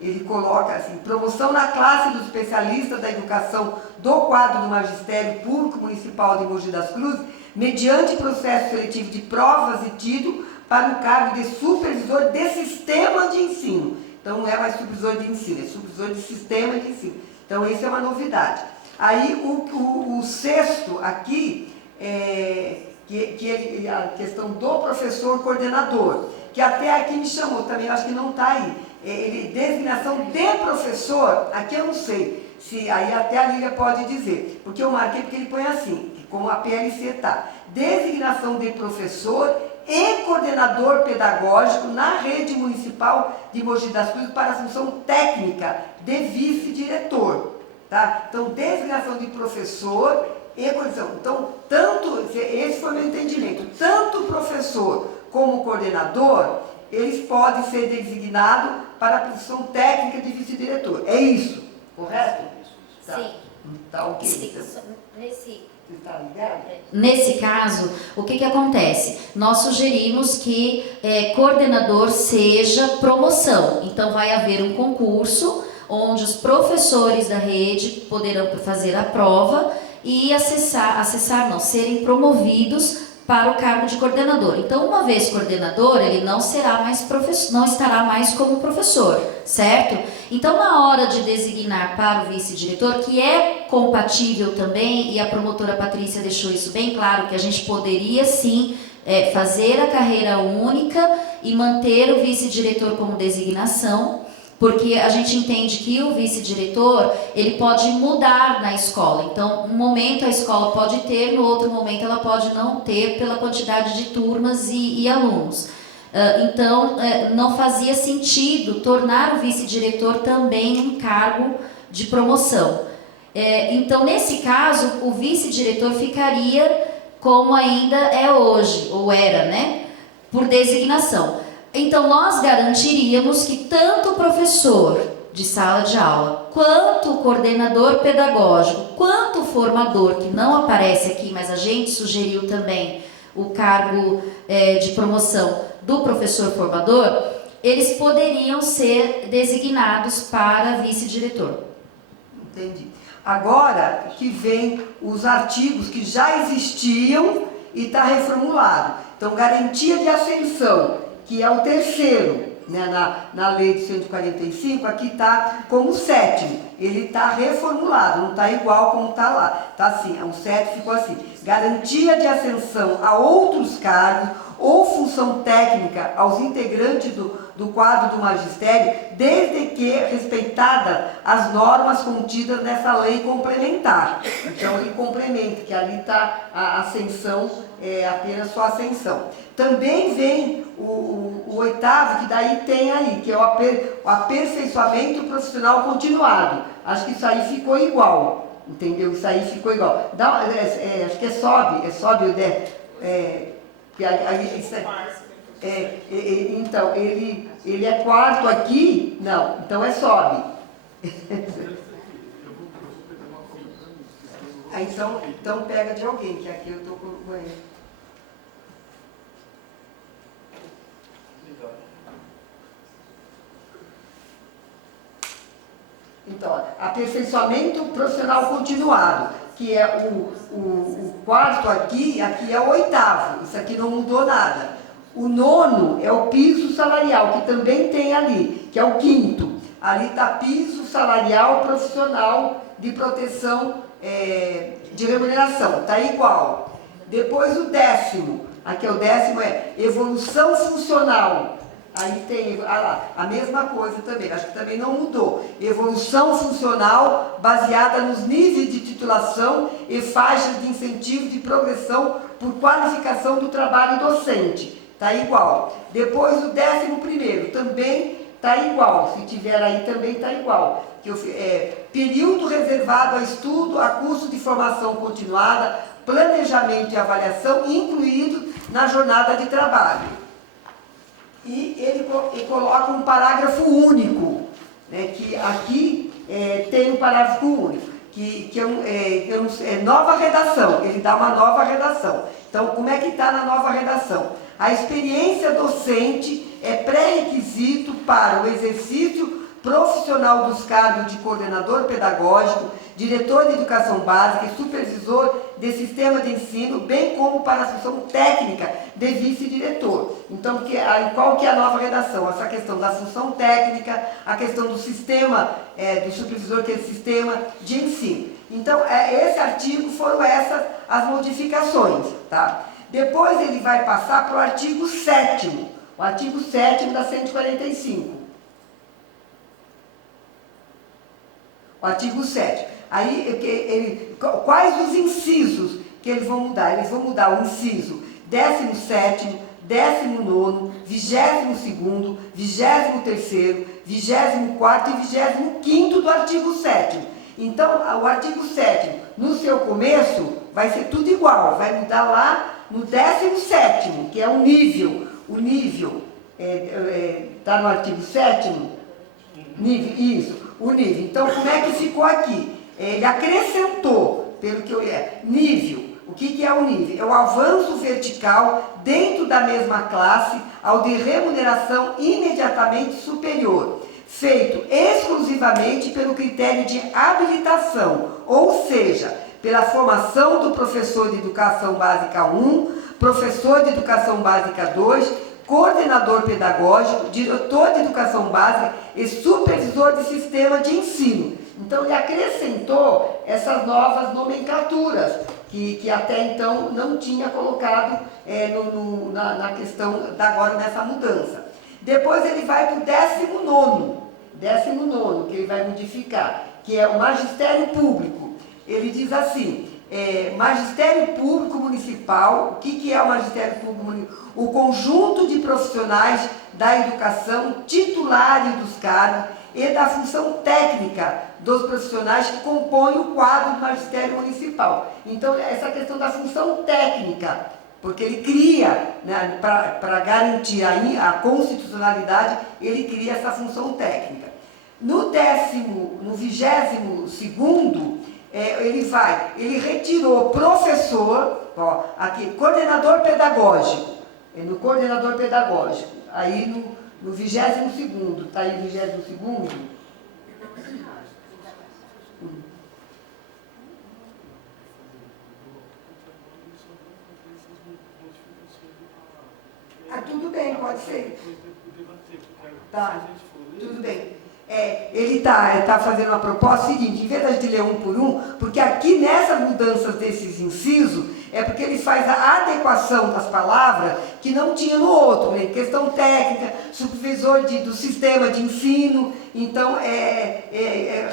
ele coloca assim, promoção na classe dos especialistas da educação do quadro do Magistério Público Municipal de Mogi das Cruzes, mediante processo seletivo de provas e tido para o cargo de supervisor de sistema de ensino. Então não é mais supervisor de ensino, é supervisor de sistema de ensino. Então isso é uma novidade. Aí o sexto aqui, a questão do professor coordenador, que até aqui me chamou também, eu acho que não está aí. Designação de professor, aqui eu não sei, se aí até a Lília pode dizer, porque eu marquei porque ele põe assim, como a PLC está. Designação de professor e coordenador pedagógico na rede municipal de Mogi das Cruzes para a função técnica de vice-diretor. Tá? Então, designação de professor e coordenação. Então, esse foi o meu entendimento, tanto o professor como o coordenador, eles podem ser designados para a posição técnica de vice-diretor. É isso, correto? Tá. Sim. Tá ok. Sim. Você está ligado? Nesse caso, o que acontece? Nós sugerimos que coordenador seja promoção. Então, vai haver um concurso onde os professores da rede poderão fazer a prova e serem promovidos para o cargo de coordenador. Então, uma vez coordenador, ele não será mais não estará mais como professor, certo? Então, na hora de designar para o vice-diretor, que é compatível também, e a promotora Patrícia deixou isso bem claro, que a gente poderia sim fazer a carreira única e manter o vice-diretor como designação, porque a gente entende que o vice-diretor, ele pode mudar na escola. Então, um momento a escola pode ter, no outro momento ela pode não ter, pela quantidade de turmas e alunos. Então, não fazia sentido tornar o vice-diretor também um cargo de promoção. Então, nesse caso, o vice-diretor ficaria como ainda é hoje, ou era, né? Por designação. Então, nós garantiríamos que tanto o professor de sala de aula, quanto o coordenador pedagógico, quanto o formador, que não aparece aqui, mas a gente sugeriu também o cargo de promoção do professor formador, eles poderiam ser designados para vice-diretor. Entendi. Agora que vem os artigos que já existiam e está reformulado. Então, garantia de ascensão, que é o terceiro, né, na lei de 145, aqui está como sétimo. Ele está reformulado, não está igual como está lá. Está assim, o sétimo ficou assim. Garantia de ascensão a outros cargos ou função técnica aos integrantes do quadro do magistério, desde que respeitadas as normas contidas nessa lei complementar. Então, ele complementa, que ali está a ascensão, apenas só ascensão. Também vem o oitavo, que daí tem aí, que é o aperfeiçoamento profissional continuado. Acho que isso aí ficou igual, entendeu? Isso aí ficou igual. Acho que sobe o Então, ele é quarto aqui? Não, então sobe. Então pega de alguém, que aqui eu estou com ele. Então, aperfeiçoamento profissional continuado, que é o quarto aqui é o oitavo, isso aqui não mudou nada. O nono é o piso salarial, que também tem ali, que é o quinto. Ali está piso salarial profissional de proteção de remuneração, está igual. Depois o décimo, aqui o décimo é evolução funcional. Aí tem a mesma coisa também, acho que também não mudou. Evolução funcional baseada nos níveis de titulação e faixas de incentivo de progressão por qualificação do trabalho docente. Está igual. Depois o 11º também está igual. Se tiver aí também está igual. Período reservado a estudo, a curso de formação continuada, planejamento e avaliação incluído na jornada de trabalho. E ele coloca um parágrafo único, né, que aqui tem um parágrafo único, que é nova redação, ele dá uma nova redação. Então, como é que está na nova redação? A experiência docente é pré-requisito para o exercício profissional dos cargos de coordenador pedagógico, diretor de educação básica e supervisor de sistema de ensino, bem como para a função técnica de vice-diretor. Então, qual que é a nova redação? Essa questão da função técnica, a questão do sistema, do supervisor que é o sistema de ensino. Então, esse artigo foram essas as modificações, tá? Depois ele vai passar para o artigo 7º, o artigo 7º da 145. O artigo 7º. Aí, quais os incisos que eles vão mudar? Eles vão mudar o inciso 17º, 19º, 22º, 23º, 24º e 25º do artigo 7º. Então, o artigo 7º, no seu começo, vai ser tudo igual, vai mudar lá no 17º, que é o nível. O nível, está no artigo 7º? Nível, isso. O nível. Então, como é que ficou aqui? Ele acrescentou, pelo que nível. O que é o nível? É o avanço vertical dentro da mesma classe ao de remuneração imediatamente superior, feito exclusivamente pelo critério de habilitação, ou seja, pela formação do professor de educação básica 1, professor de educação básica 2, coordenador pedagógico, diretor de educação básica e supervisor de sistema de ensino. Então, ele acrescentou essas novas nomenclaturas, que até então não tinha colocado na questão agora nessa mudança. Depois ele vai para o 19º, que ele vai modificar, que é o magistério público. Ele diz assim, magistério público municipal. O que é o magistério público municipal? O conjunto de profissionais da educação, titulares dos cargos e da função técnica dos profissionais que compõem o quadro do magistério municipal. Então, essa questão da função técnica, porque ele cria, né, para garantir a constitucionalidade, ele cria essa função técnica. No 22º, ele retirou professor, aqui, coordenador pedagógico, no coordenador pedagógico, aí no 22º, está aí o 22º? Tudo bem, pode ser. Tá, tudo bem. Ele está fazendo uma proposta seguinte, em vez de ler um por um, porque aqui nessas mudanças desses incisos, é porque ele faz a adequação das palavras que não tinha no outro, né? Questão técnica, supervisor do sistema de ensino, então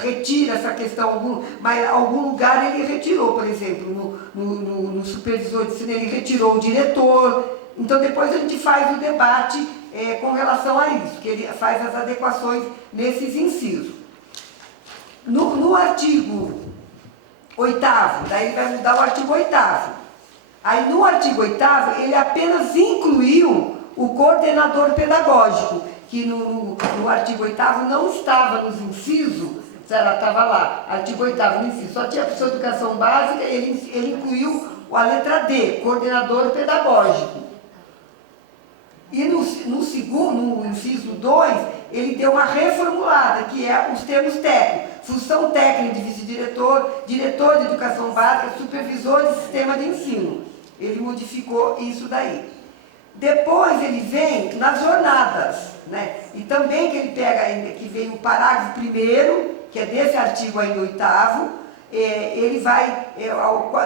retira essa questão, mas em algum lugar ele retirou, por exemplo, no supervisor de ensino ele retirou o diretor. Então depois a gente faz o debate com relação a isso, que ele faz as adequações nesses incisos. No artigo 8º, daí ele vai mudar o artigo 8º. Aí no artigo 8º, ele apenas incluiu o coordenador pedagógico, que no artigo 8º não estava nos incisos, ela estava lá, artigo 8º no inciso, só tinha a pessoa de educação básica, ele incluiu a letra D, coordenador pedagógico. E no inciso 2, ele deu uma reformulada, que é os termos técnicos, função técnica de vice-diretor, diretor de educação básica, supervisor de sistema de ensino. Ele modificou isso daí. Depois ele vem nas jornadas, né? E também que ele pega, que vem o parágrafo 1º, que é desse artigo aí no 8º, ele vai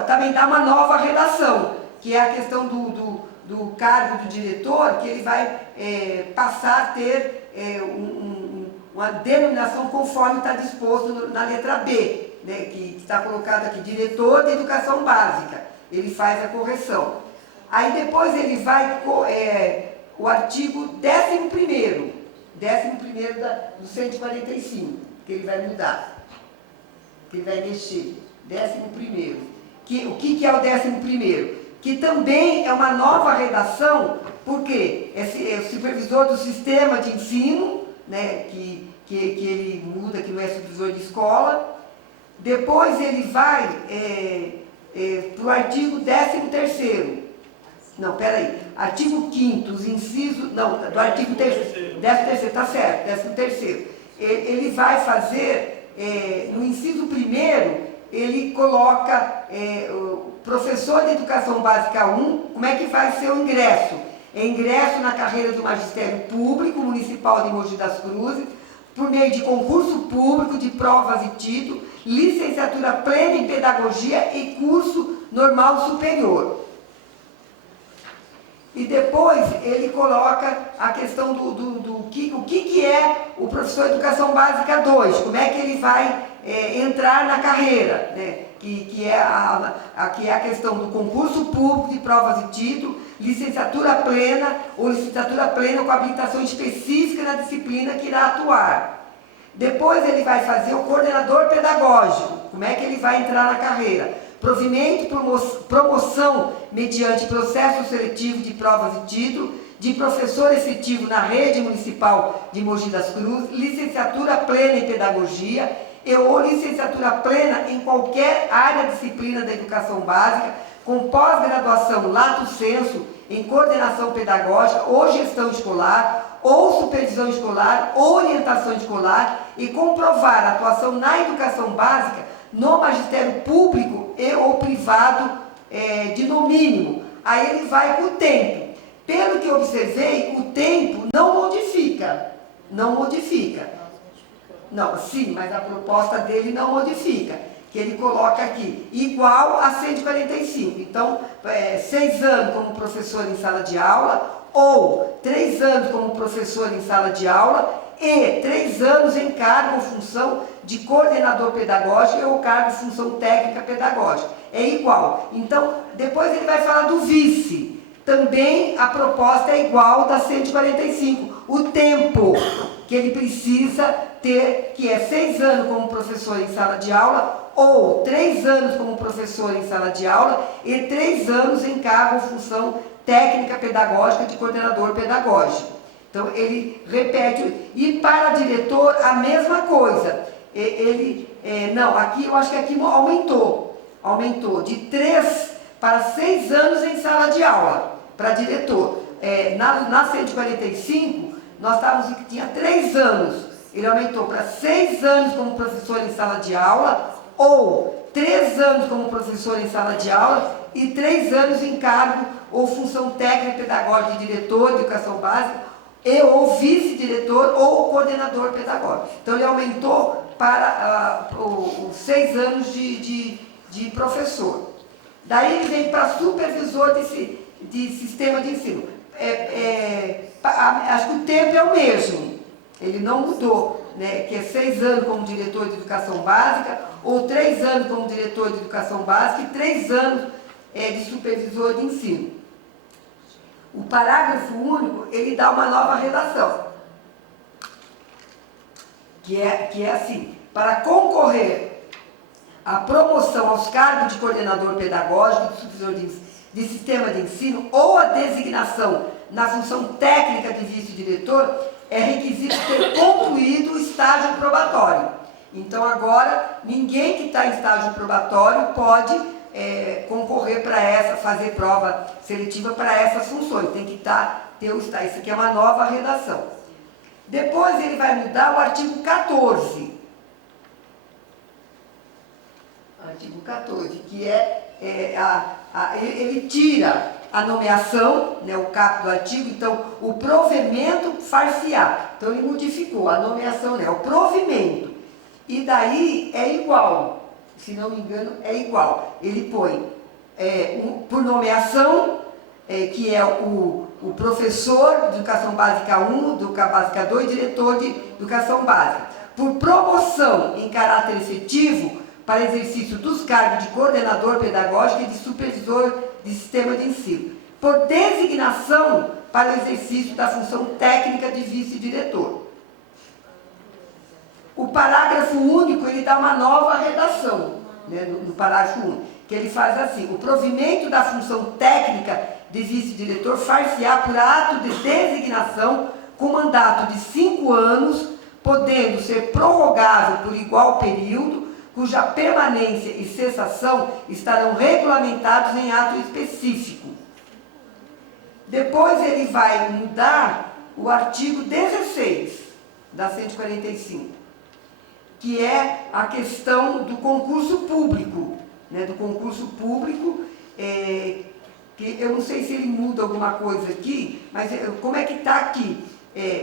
também dar uma nova redação, que é a questão do cargo do diretor, que ele vai passar a ter uma denominação conforme está disposto na letra B, né, que está colocado aqui, diretor de educação básica. Ele faz a correção. Aí depois ele vai, o artigo 11º do 145, que ele vai mudar, que ele vai mexer, 11º. O que é o 11º? Que também é uma nova redação, porque é o supervisor do sistema de ensino, né, que ele muda, que não é supervisor de escola. Depois ele vai para o artigo 13º. Não, peraí. Artigo 5º, os incisos... Não, do artigo 13º, tá certo, 13º. Ele vai fazer, no inciso 1º, ele coloca o professor de educação básica 1, como é que vai ser o ingresso? É ingresso na carreira do magistério público municipal de Mogi das Cruzes, por meio de concurso público, de provas e título, licenciatura plena em pedagogia e curso normal superior. E depois ele coloca a questão o que é o professor de educação básica 2, como é que ele vai entrar na carreira, né? que é a questão do concurso público de provas e título, licenciatura plena ou licenciatura plena com habilitação específica na disciplina que irá atuar. Depois ele vai fazer o coordenador pedagógico, como é que ele vai entrar na carreira. Provimento e promoção mediante processo seletivo de provas e título, de professor efetivo na rede municipal de Mogi das Cruzes, licenciatura plena em pedagogia ou licenciatura plena em qualquer área disciplina da educação básica, com pós-graduação lato sensu em coordenação pedagógica ou gestão escolar, ou supervisão escolar, ou orientação escolar, e comprovar a atuação na educação básica no magistério público e ou privado de no mínimo. Aí ele vai com o tempo. Pelo que observei, o tempo não modifica. Não modifica. Não, sim, mas a proposta dele não modifica. Que ele coloca aqui, igual a 145. Então, 6 anos como professor em sala de aula, ou 3 anos como professor em sala de aula, e 3 anos em cargo ou função de coordenador pedagógico ou cargo ou função técnica pedagógica. É igual. Então, depois ele vai falar do vice. Também a proposta é igual da 145. O tempo que ele precisa ter, que é 6 anos como professor em sala de aula, ou 3 anos como professor em sala de aula, e 3 anos em cargo ou função técnica pedagógica de coordenador pedagógico. Então, ele repete. E para diretor, a mesma coisa. Não, aqui eu acho que aqui aumentou. Aumentou de 3 para 6 anos em sala de aula, para diretor. Na 145, nós estávamos que tinha 3 anos. Ele aumentou para 6 anos como professor em sala de aula, ou 3 anos como professor em sala de aula, e 3 anos em cargo ou função técnica pedagógica de diretor de educação básica, ou vice-diretor ou coordenador pedagógico. Então, ele aumentou para os 6 anos de professor. Daí ele vem para supervisor de sistema de ensino. Acho que o tempo é o mesmo, ele não mudou, né? Que é 6 anos como diretor de educação básica, ou 3 anos como diretor de educação básica e 3 anos de supervisor de ensino. O parágrafo único, ele dá uma nova redação, que é assim: para concorrer à promoção aos cargos de coordenador pedagógico, de supervisor de sistema de ensino, ou a designação na função técnica de vice-diretor, é requisito ter concluído o estágio probatório. Então agora, ninguém que está em estágio probatório pode concorrer para fazer prova seletiva para essas funções. Tem que ter o estágio. Isso aqui é uma nova redação. Depois ele vai mudar o artigo 14. Artigo 14, que ele tira a nomeação, né, o caput do artigo, então o provimento far-se-á. Então ele modificou a nomeação, né, o provimento. E daí é igual, se não me engano, é igual. Ele põe por nomeação, que é o professor de Educação Básica 1, Educação Básica 2, diretor de Educação Básica. Por promoção em caráter efetivo, para exercício dos cargos de coordenador pedagógico e de supervisor de sistema de ensino. Por designação para o exercício da função técnica de vice-diretor. O parágrafo único, ele dá uma nova redação, né, no parágrafo único, que ele faz assim: o provimento da função técnica de vice-diretor far-se-á por ato de designação com mandato de 5 anos, podendo ser prorrogável por igual período, cuja permanência e cessação estarão regulamentados em ato específico. Depois ele vai mudar o artigo 16 da 145, que é a questão do concurso público, né, do concurso público, que eu não sei se ele muda alguma coisa aqui, mas como é que está aqui?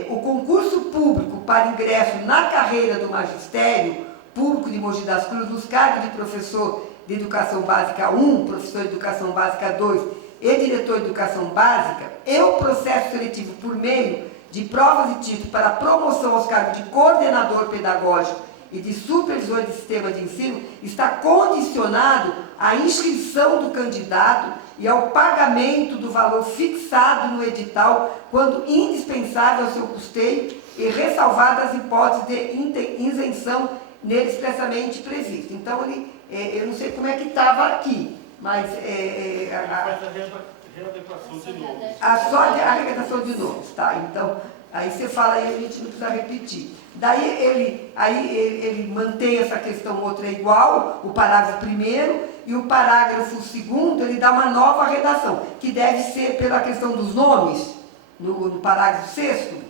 O concurso público para ingresso na carreira do magistério público de Mogi das Cruzes, nos cargos de professor de Educação Básica 1, professor de Educação Básica 2 e diretor de Educação Básica, e o processo seletivo por meio de provas e títulos para promoção aos cargos de coordenador pedagógico e de supervisor de sistema de ensino está condicionado à inscrição do candidato e ao pagamento do valor fixado no edital, quando indispensável ao seu custeio e ressalvadas as hipóteses de isenção nele expressamente previsto. Então, eu não sei como é que estava aqui, mas... readequação de nomes. Só a arrecadação de nomes, tá? Então, aí você fala e a gente não precisa repetir. Daí ele mantém essa questão, outra é igual, o parágrafo 1º, e o parágrafo 2º, ele dá uma nova redação, que deve ser pela questão dos nomes, no parágrafo 6º.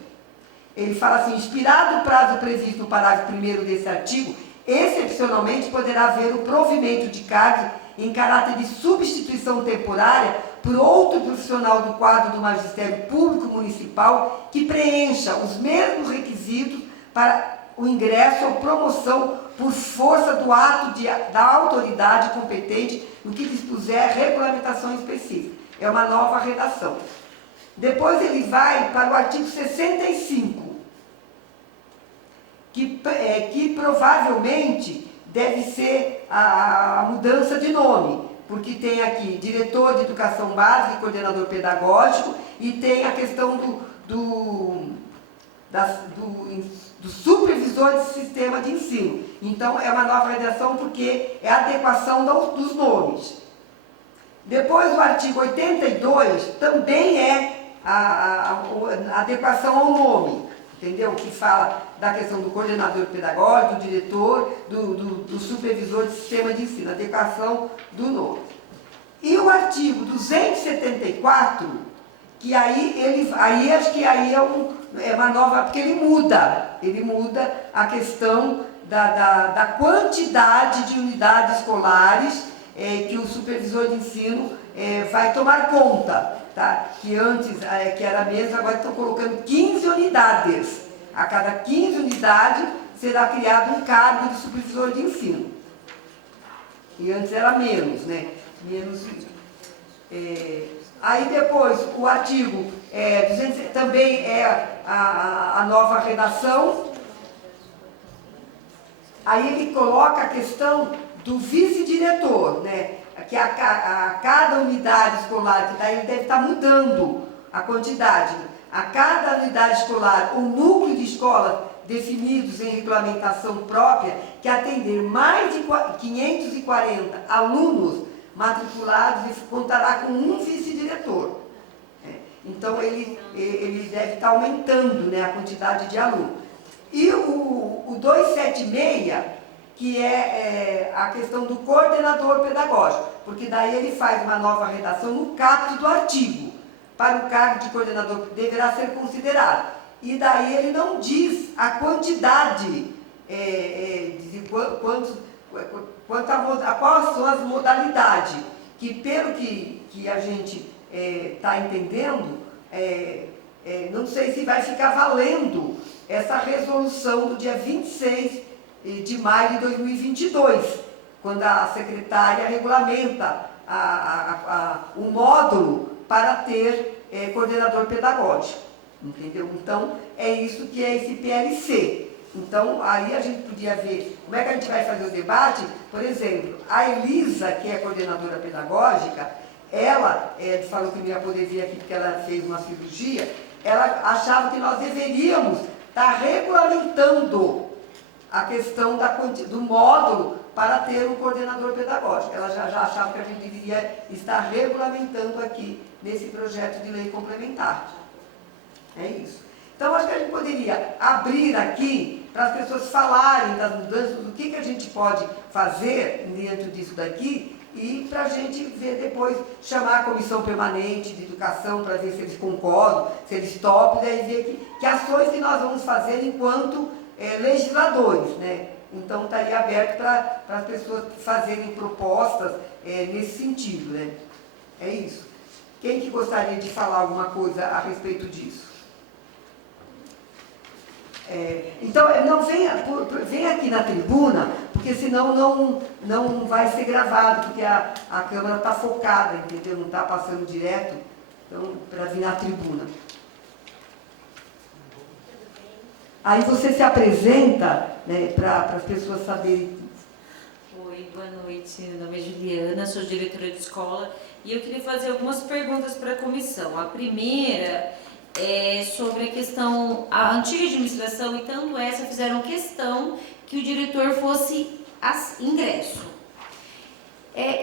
Ele fala assim: expirado o prazo previsto no parágrafo 1º desse artigo, excepcionalmente poderá haver o provimento de cargos em caráter de substituição temporária por outro profissional do quadro do Magistério Público Municipal que preencha os mesmos requisitos para o ingresso ou promoção por força do ato da autoridade competente no que dispuser regulamentação específica. É uma nova redação. Depois ele vai para o artigo 65, que provavelmente deve ser a mudança de nome, porque tem aqui diretor de Educação Básica e coordenador pedagógico, e tem a questão do supervisor de sistema de ensino. Então, é uma nova redação porque é a adequação dos nomes. Depois, o artigo 82 também é a adequação ao nome, entendeu? Que fala da questão do coordenador pedagógico, do diretor, do supervisor de sistema de ensino, adequação do nome. E o artigo 274, que aí acho que aí é uma nova, porque ele muda a questão da quantidade de unidades escolares que o supervisor de ensino vai tomar conta, tá? Que antes, que era mesmo, agora estão colocando 15 unidades. A cada 15 unidades será criado um cargo de supervisor de ensino. E antes era menos, né? Aí depois, o artigo 200, também é a nova redação. Aí ele coloca a questão do vice-diretor, né? Que a cada unidade escolar que daí ele deve estar mudando a quantidade. A cada unidade escolar, o núcleo de escolas definidos em regulamentação própria, que atender mais de 540 alunos matriculados, contará com um vice-diretor. Então, ele deve estar aumentando, né, a quantidade de alunos. E o 276, que é a questão do coordenador pedagógico, porque daí ele faz uma nova redação no caput do artigo. Para o cargo de coordenador deverá ser considerado. E daí ele não diz a quantidade, quais são as modalidades, que pelo que a gente está entendendo, não sei se vai ficar valendo essa resolução do dia 26 de maio de 2022, quando a secretária regulamenta o módulo para ter coordenador pedagógico, entendeu? Então, é isso que é esse PLC. Então, aí a gente podia ver como é que a gente vai fazer o debate. Por exemplo, a Elisa, que é coordenadora pedagógica, ela falou que não ia poder vir aqui porque ela fez uma cirurgia, ela achava que nós deveríamos estar regulamentando a questão do módulo para ter um coordenador pedagógico. Ela já achava que a gente deveria estar regulamentando aqui nesse projeto de lei complementar. É isso. Então, acho que a gente poderia abrir aqui para as pessoas falarem das mudanças, do que a gente pode fazer dentro disso daqui, e para a gente ver depois, chamar a comissão permanente de educação para ver se eles concordam, se eles topam, e daí ver que ações que nós vamos fazer enquanto legisladores, né? Então, está aí aberto para as pessoas fazerem propostas nesse sentido, né? É isso. Quem que gostaria de falar alguma coisa a respeito disso? Então, não venha aqui na tribuna, porque senão não vai ser gravado, porque a câmera está focada, entendeu? Não está passando direto, então, para vir na tribuna. Aí você se apresenta, né, para as pessoas saberem. Oi, boa noite. Meu nome é Juliana, sou diretora de escola e eu queria fazer algumas perguntas para a comissão. A primeira é sobre a questão, a antiga administração e tanto essa fizeram questão que o diretor fosse ingresso.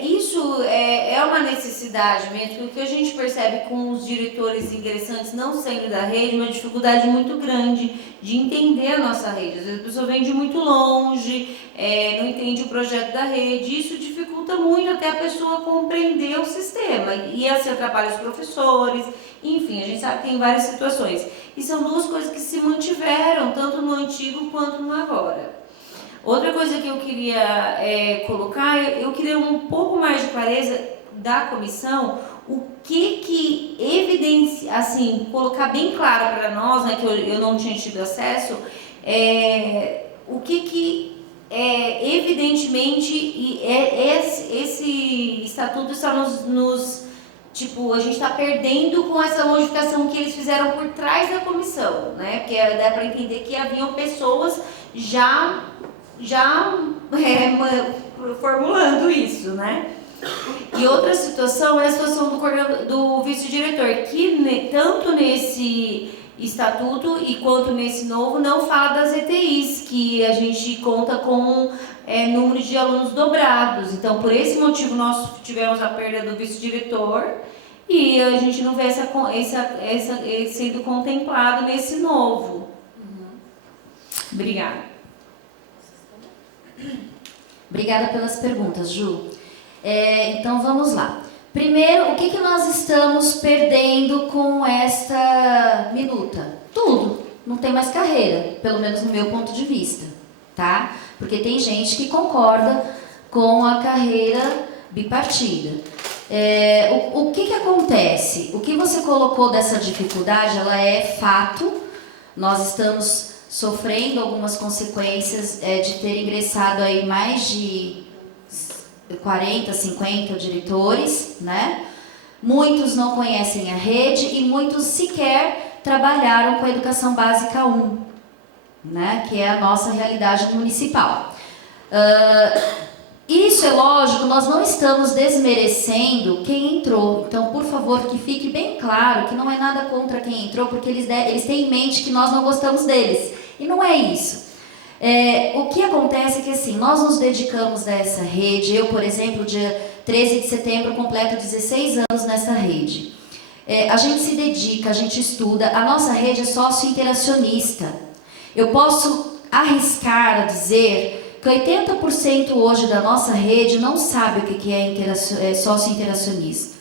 Isso é uma necessidade mesmo, porque o que a gente percebe com os diretores ingressantes não saindo da rede, uma dificuldade muito grande de entender a nossa rede. Às vezes a pessoa vem de muito longe, não entende o projeto da rede, isso dificulta muito até a pessoa compreender o sistema. E assim atrapalha os professores, enfim, a gente sabe que tem várias situações. E são duas coisas que se mantiveram, tanto no antigo quanto no agora. Outra coisa que eu queria colocar, eu queria um pouco mais de clareza da comissão, o que evidencia, assim, colocar bem claro para nós, né, que eu não tinha tido acesso, o que evidentemente esse estatuto está tipo, a gente está perdendo com essa modificação que eles fizeram por trás da comissão, né, porque dá para entender que haviam pessoas já formulando isso, né? E outra situação é a situação do vice-diretor, que tanto nesse estatuto e quanto nesse novo não fala das ETIs, que a gente conta com número de alunos dobrados. Então, por esse motivo, nós tivemos a perda do vice-diretor e a gente não vê essa sendo contemplado nesse novo. Obrigada. Obrigada pelas perguntas, Ju. Então, vamos lá. Primeiro, o que nós estamos perdendo com esta minuta? Tudo. Não tem mais carreira, pelo menos no meu ponto de vista, tá? Porque tem gente que concorda com a carreira bipartida. O que acontece? O que você colocou dessa dificuldade, ela é fato. Nós estamos sofrendo algumas consequências de ter ingressado aí mais de 40, 50 diretores, né? Muitos não conhecem a rede e muitos sequer trabalharam com a Educação Básica 1, né? Que é a nossa realidade municipal. Isso é lógico, nós não estamos desmerecendo quem entrou. Então, por favor, que fique bem claro que não é nada contra quem entrou, porque eles têm em mente que nós não gostamos deles. E não é isso. O que acontece é que, assim, nós nos dedicamos a essa rede. Eu, por exemplo, dia 13 de setembro, completo 16 anos nessa rede. A gente se dedica, a gente estuda, a nossa rede é sócio-interacionista. Eu posso arriscar a dizer que 80% hoje da nossa rede não sabe o que é sócio-interacionista.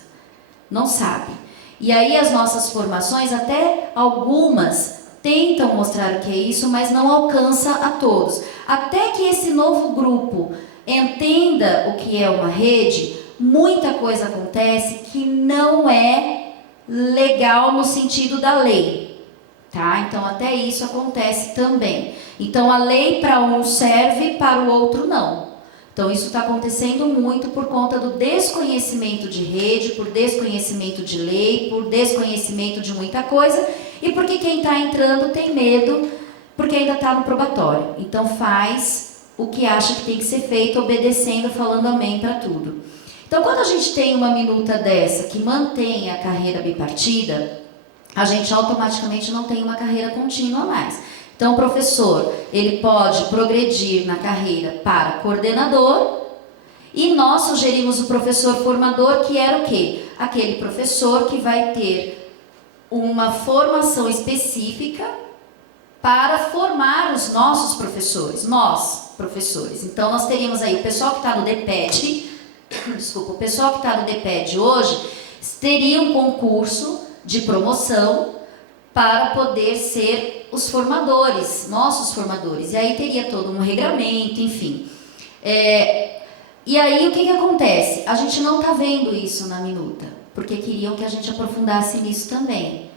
Não sabe. E aí as nossas formações, até algumas, tentam mostrar o que é isso, mas não alcança a todos. Até que esse novo grupo entenda o que é uma rede, muita coisa acontece que não é legal no sentido da lei, tá? Então até isso acontece também. Então a lei para um serve, para o outro não. Então isso está acontecendo muito por conta do desconhecimento de rede, por desconhecimento de lei, por desconhecimento de muita coisa, e porque quem está entrando tem medo, porque ainda está no probatório. Então faz o que acha que tem que ser feito, obedecendo, falando amém para tudo. Então quando a gente tem uma minuta dessa, que mantém a carreira bipartida, a gente automaticamente não tem uma carreira contínua mais. Então, o professor, ele pode progredir na carreira para coordenador, e nós sugerimos o professor formador, que era o quê? Aquele professor que vai ter uma formação específica para formar os nossos professores, nós, professores. Então, nós teríamos aí o pessoal que está no DPED, o pessoal que está no DPED hoje, teria um concurso de promoção para poder ser os formadores, nossos formadores. E aí teria todo um regramento, enfim. E aí o que acontece? A gente não está vendo isso na minuta, porque queriam que a gente aprofundasse nisso também.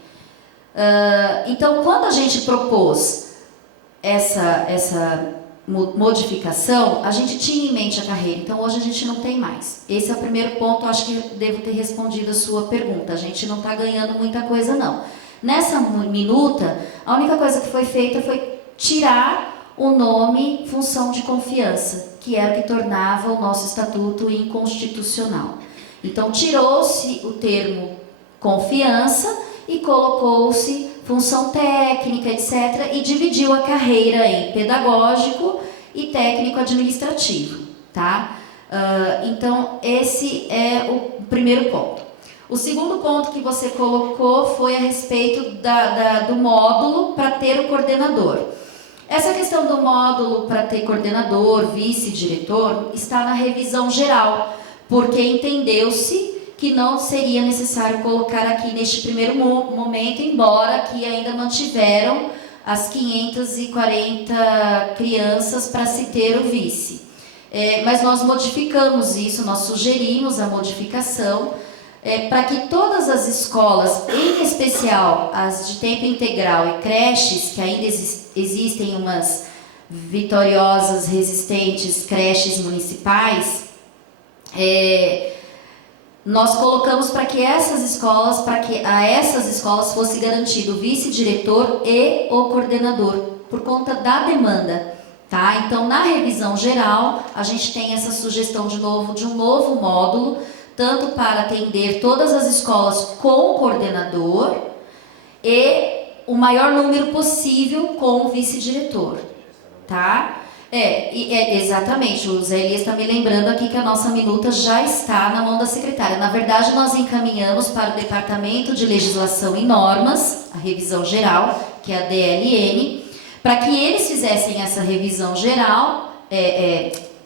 Então, quando a gente propôs essa modificação, a gente tinha em mente a carreira. Então, hoje a gente não tem mais. Esse é o primeiro ponto, acho que devo ter respondido a sua pergunta. A gente não está ganhando muita coisa, não. Nessa minuta, a única coisa que foi feita foi tirar o nome função de confiança, que era o que tornava o nosso estatuto inconstitucional. Então, tirou-se o termo confiança e colocou-se função técnica, etc., e dividiu a carreira em pedagógico e técnico-administrativo, tá? Então, esse é o primeiro ponto. O segundo ponto que você colocou foi a respeito do módulo para ter o coordenador. Essa questão do módulo para ter coordenador, vice-diretor, está na revisão geral, porque entendeu-se que não seria necessário colocar aqui neste primeiro momento, embora que ainda mantiveram as 540 crianças para se ter o vice. Mas nós modificamos isso, nós sugerimos a modificação, para que todas as escolas, em especial as de tempo integral e creches, que ainda existem umas vitoriosas, resistentes creches municipais, nós colocamos para que a essas escolas fosse garantido o vice-diretor e o coordenador, por conta da demanda. Tá? Então, na revisão geral, a gente tem essa sugestão de um novo módulo, tanto para atender todas as escolas com coordenador e o maior número possível com o vice-diretor, tá? Exatamente, o Zé Elias está me lembrando aqui que a nossa minuta já está na mão da secretária. Na verdade, nós encaminhamos para o Departamento de Legislação e Normas, a revisão geral, que é a DLN, para que eles fizessem essa revisão geral,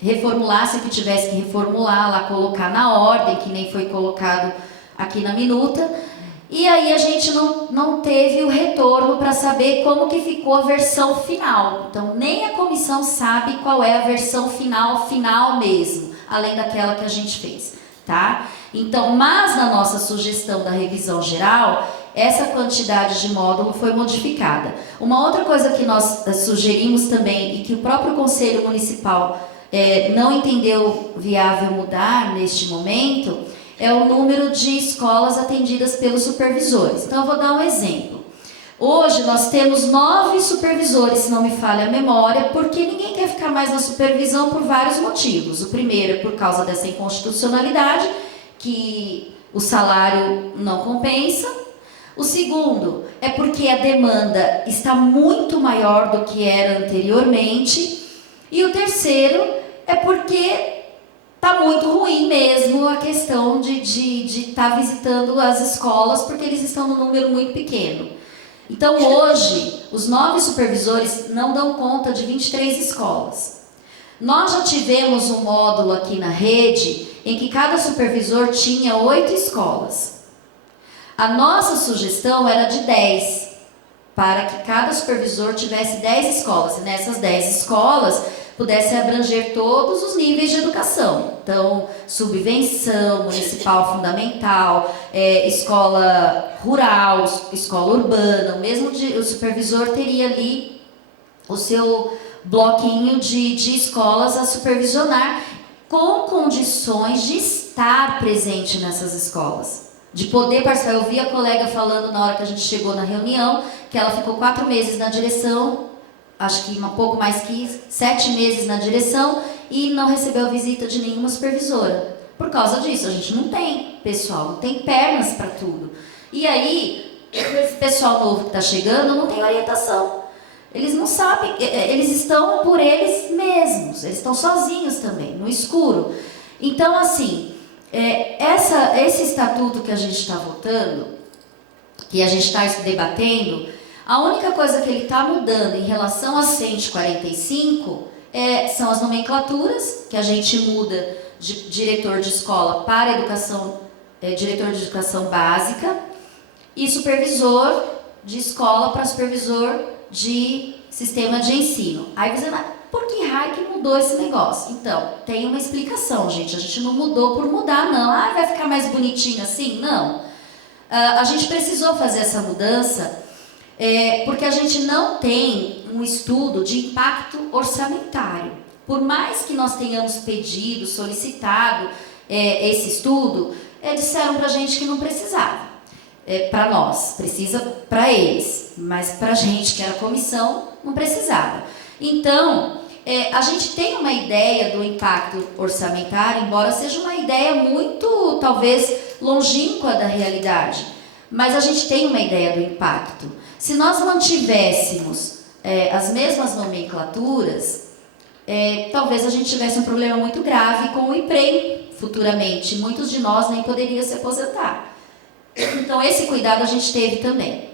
reformulasse o que tivesse que reformular, lá colocar na ordem, que nem foi colocado aqui na minuta, e aí a gente não teve o retorno para saber como que ficou a versão final. Então, nem a comissão sabe qual é a versão final mesmo, além daquela que a gente fez, tá? Então, mas na nossa sugestão da revisão geral, essa quantidade de módulo foi modificada. Uma outra coisa que nós sugerimos também, e que o próprio Conselho Municipal não entendeu viável mudar neste momento, é o número de escolas atendidas pelos supervisores. Então, eu vou dar um exemplo. Hoje, nós temos 9 supervisores, se não me falha a memória, porque ninguém quer ficar mais na supervisão por vários motivos. O primeiro é por causa dessa inconstitucionalidade, que o salário não compensa. O segundo é porque a demanda está muito maior do que era anteriormente. E o terceiro é porque está muito ruim ruim mesmo a questão de estar visitando as escolas, porque eles estão num número muito pequeno. Então, hoje, os 9 supervisores não dão conta de 23 escolas. Nós já tivemos um módulo aqui na rede em que cada supervisor tinha 8 escolas. A nossa sugestão era de 10, para que cada supervisor tivesse 10 escolas, e nessas 10 escolas pudesse abranger todos os níveis de educação. Então, subvenção, municipal fundamental, escola rural, escola urbana, o supervisor teria ali o seu bloquinho de escolas a supervisionar, com condições de estar presente nessas escolas, de poder participar. Eu vi a colega falando na hora que a gente chegou na reunião, que ela ficou 4 meses na direção, acho que um pouco mais que 7 meses na direção, e não recebeu a visita de nenhuma supervisora. Por causa disso, a gente não tem pessoal, não tem pernas para tudo. E aí, esse pessoal novo que está chegando não tem orientação. Eles não sabem, eles estão por eles mesmos, eles estão sozinhos também, no escuro. Então, assim, esse estatuto que a gente está votando, que a gente está debatendo, a única coisa que ele está mudando em relação a 145 são as nomenclaturas, que a gente muda de diretor de escola para diretor de educação básica, e supervisor de escola para supervisor de sistema de ensino. Aí você vai, por que raio que mudou esse negócio? Então, tem uma explicação, gente. A gente não mudou por mudar, não. Vai ficar mais bonitinho assim? Não. A gente precisou fazer essa mudança porque a gente não tem um estudo de impacto orçamentário. Por mais que nós tenhamos pedido, solicitado esse estudo, disseram para a gente que não precisava. Para nós, precisa para eles, mas para a gente, que era comissão, não precisava. Então, a gente tem uma ideia do impacto orçamentário, embora seja uma ideia muito, talvez, longínqua da realidade, mas a gente tem uma ideia do impacto. Se nós mantivéssemos as mesmas nomenclaturas, talvez a gente tivesse um problema muito grave com o IPREM futuramente. Muitos de nós nem poderiam se aposentar. Então, esse cuidado a gente teve também.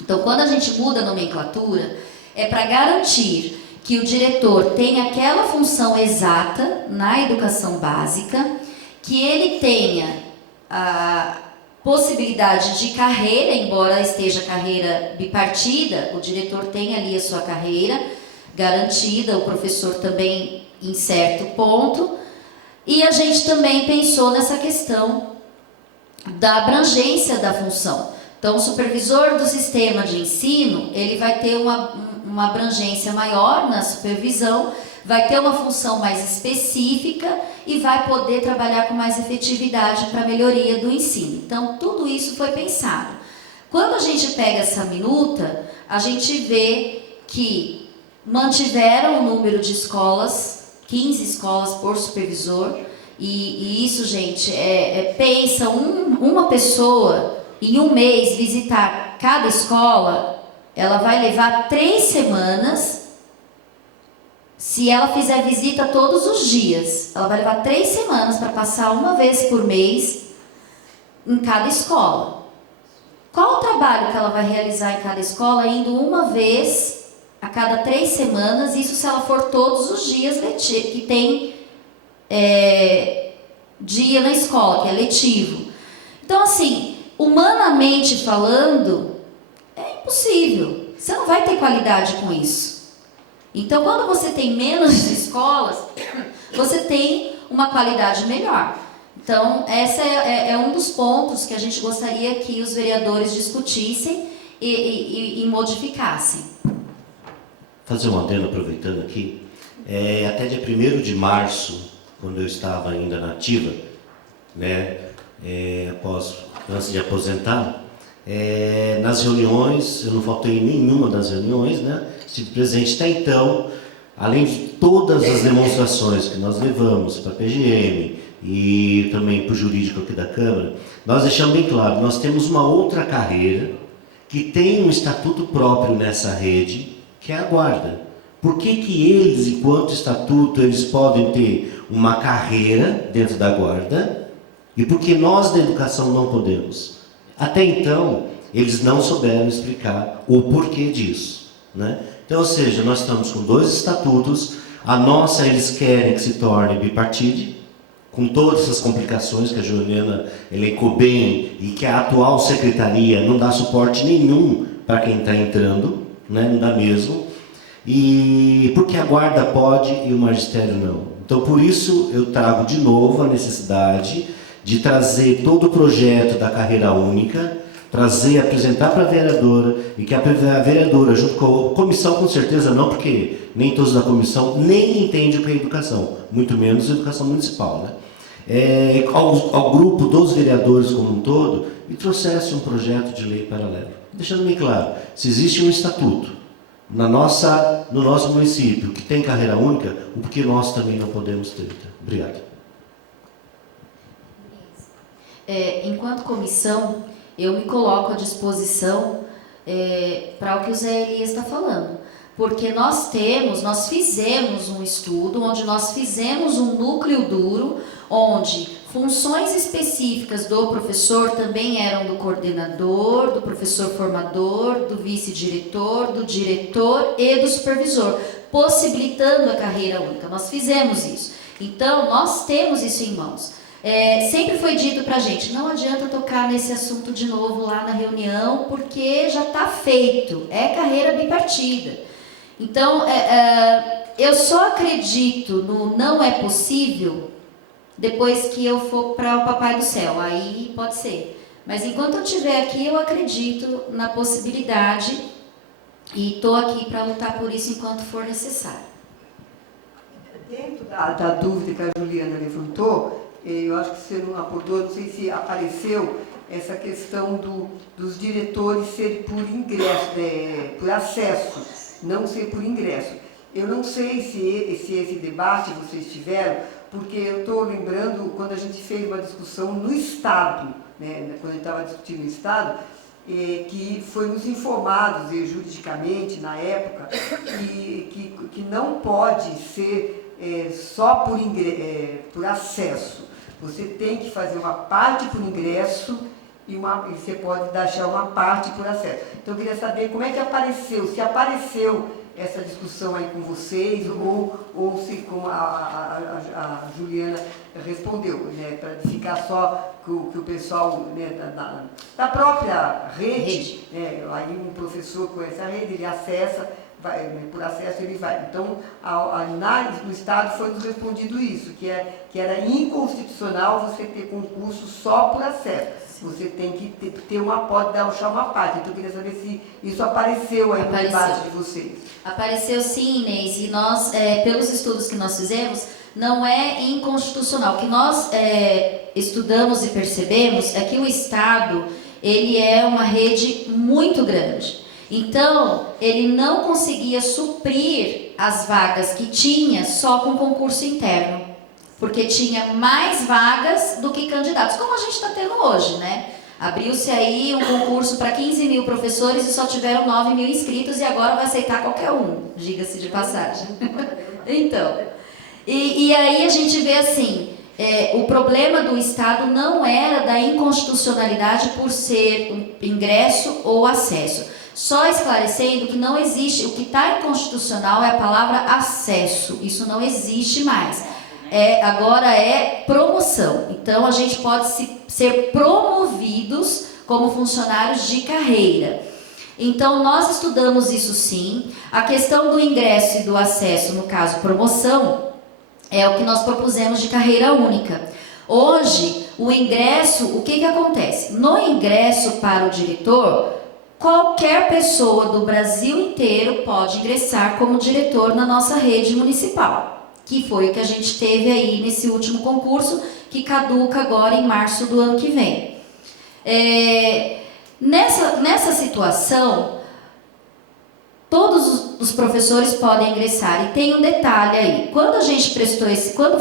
Então, quando a gente muda a nomenclatura, é para garantir que o diretor tenha aquela função exata na educação básica, que ele tenha a possibilidade de carreira, embora esteja carreira bipartida, o diretor tem ali a sua carreira garantida, o professor também em certo ponto, e a gente também pensou nessa questão da abrangência da função. Então, o supervisor do sistema de ensino, ele vai ter uma abrangência maior na supervisão, vai ter uma função mais específica e vai poder trabalhar com mais efetividade para a melhoria do ensino. Então, tudo isso foi pensado. Quando a gente pega essa minuta, a gente vê que mantiveram o número de escolas, 15 escolas por supervisor, e isso, gente, pensa uma pessoa em um mês visitar cada escola, ela vai levar 3 semanas. Se ela fizer visita todos os dias, ela vai levar 3 semanas para passar uma vez por mês em cada escola. Qual o trabalho que ela vai realizar em cada escola, indo uma vez a cada 3 semanas, isso se ela for todos os dias que tem dia na escola, que é letivo. Então, assim, humanamente falando, é impossível. Você não vai ter qualidade com isso. Então, quando você tem menos escolas, você tem uma qualidade melhor. Então, esse é um dos pontos que a gente gostaria que os vereadores discutissem e modificassem. Fazer um adendo aproveitando aqui. Até dia 1º de março, quando eu estava ainda na ativa, né, antes de aposentar, nas reuniões, eu não faltei em nenhuma das reuniões, né, estive presente até então, além de todas as demonstrações que nós levamos para a PGM e também para o jurídico aqui da Câmara, nós deixamos bem claro, nós temos uma outra carreira que tem um estatuto próprio nessa rede, que é a guarda. Por que que eles, enquanto estatuto, eles podem ter uma carreira dentro da guarda e por que nós da educação não podemos? Até então, eles não souberam explicar o porquê disso, né? Então, ou seja, nós estamos com 2 estatutos, a nossa eles querem que se torne bipartite, com todas essas complicações que a Juliana elencou bem e que a atual secretaria não dá suporte nenhum para quem está entrando, né? Não dá mesmo. E porque a guarda pode e o magistério não. Então, por isso, eu trago de novo a necessidade de trazer todo o projeto da carreira única, trazer, apresentar para a vereadora, e que a vereadora, junto com a comissão, com certeza não, porque nem todos da comissão nem entendem o que é educação, muito menos a educação municipal, né? Ao grupo dos vereadores como um todo, e trouxesse um projeto de lei paralelo. Deixando bem claro, se existe um estatuto no nosso município que tem carreira única, o porquê nós também não podemos ter? Obrigado. Enquanto comissão, eu me coloco à disposição para o que o Zé Elias está falando. Porque nós fizemos um estudo, onde nós fizemos um núcleo duro, onde funções específicas do professor também eram do coordenador, do professor formador, do vice-diretor, do diretor e do supervisor, possibilitando a carreira única. Nós fizemos isso. Então, nós temos isso em mãos. Sempre foi dito para a gente, não adianta tocar nesse assunto de novo lá na reunião, porque já está feito, é carreira bipartida. Então, eu só acredito no não é possível depois que eu for para o Papai do Céu, aí pode ser. Mas enquanto eu estiver aqui, eu acredito na possibilidade e estou aqui para lutar por isso enquanto for necessário. Dentro da dúvida que a Juliana levantou, eu acho que você não abordou, não sei se apareceu essa questão dos diretores serem por ingresso, por acesso, não ser por ingresso. Eu não sei se esse debate vocês tiveram, porque eu estou lembrando quando a gente fez uma discussão no Estado, né, quando a gente estava discutindo no Estado, que foi nos informados juridicamente, na época, que não pode ser só por acesso. Você tem que fazer uma parte por ingresso e você pode deixar uma parte por acesso. Então, eu queria saber como é que apareceu, se apareceu essa discussão aí com vocês, ou se, como a Juliana respondeu, né, para ficar só que o pessoal, né, da própria rede, aí um professor conhece a rede, ele acessa, por acesso ele vai. Então, no Estado foi nos respondido isso, que era inconstitucional você ter concurso só por acesso. Você tem que pode deixar uma parte. Então, eu queria saber se isso apareceu aí no debate de vocês. Apareceu sim, Inês, e nós, pelos estudos que nós fizemos, não é inconstitucional. O que nós estudamos e percebemos é que o Estado, ele é uma rede muito grande. Então, ele não conseguia suprir as vagas que tinha só com concurso interno, porque tinha mais vagas do que candidatos, como a gente está tendo hoje, né? Abriu-se aí um concurso para 15 mil professores e só tiveram 9 mil inscritos e agora vai aceitar qualquer um, diga-se de passagem. Então, e aí a gente vê assim, o problema do Estado não era da inconstitucionalidade por ser um ingresso ou acesso. Só esclarecendo que não existe, o que está inconstitucional é a palavra acesso, isso não existe mais. Agora é promoção, então a gente pode ser promovidos como funcionários de carreira. Então nós estudamos isso sim, a questão do ingresso e do acesso, no caso promoção, é o que nós propusemos de carreira única. Hoje, o ingresso, o que acontece? No ingresso para o diretor, qualquer pessoa do Brasil inteiro pode ingressar como diretor na nossa rede municipal, que foi o que a gente teve aí nesse último concurso, que caduca agora em março do ano que vem. Nessa situação, todos os professores podem ingressar, e tem um detalhe aí, quando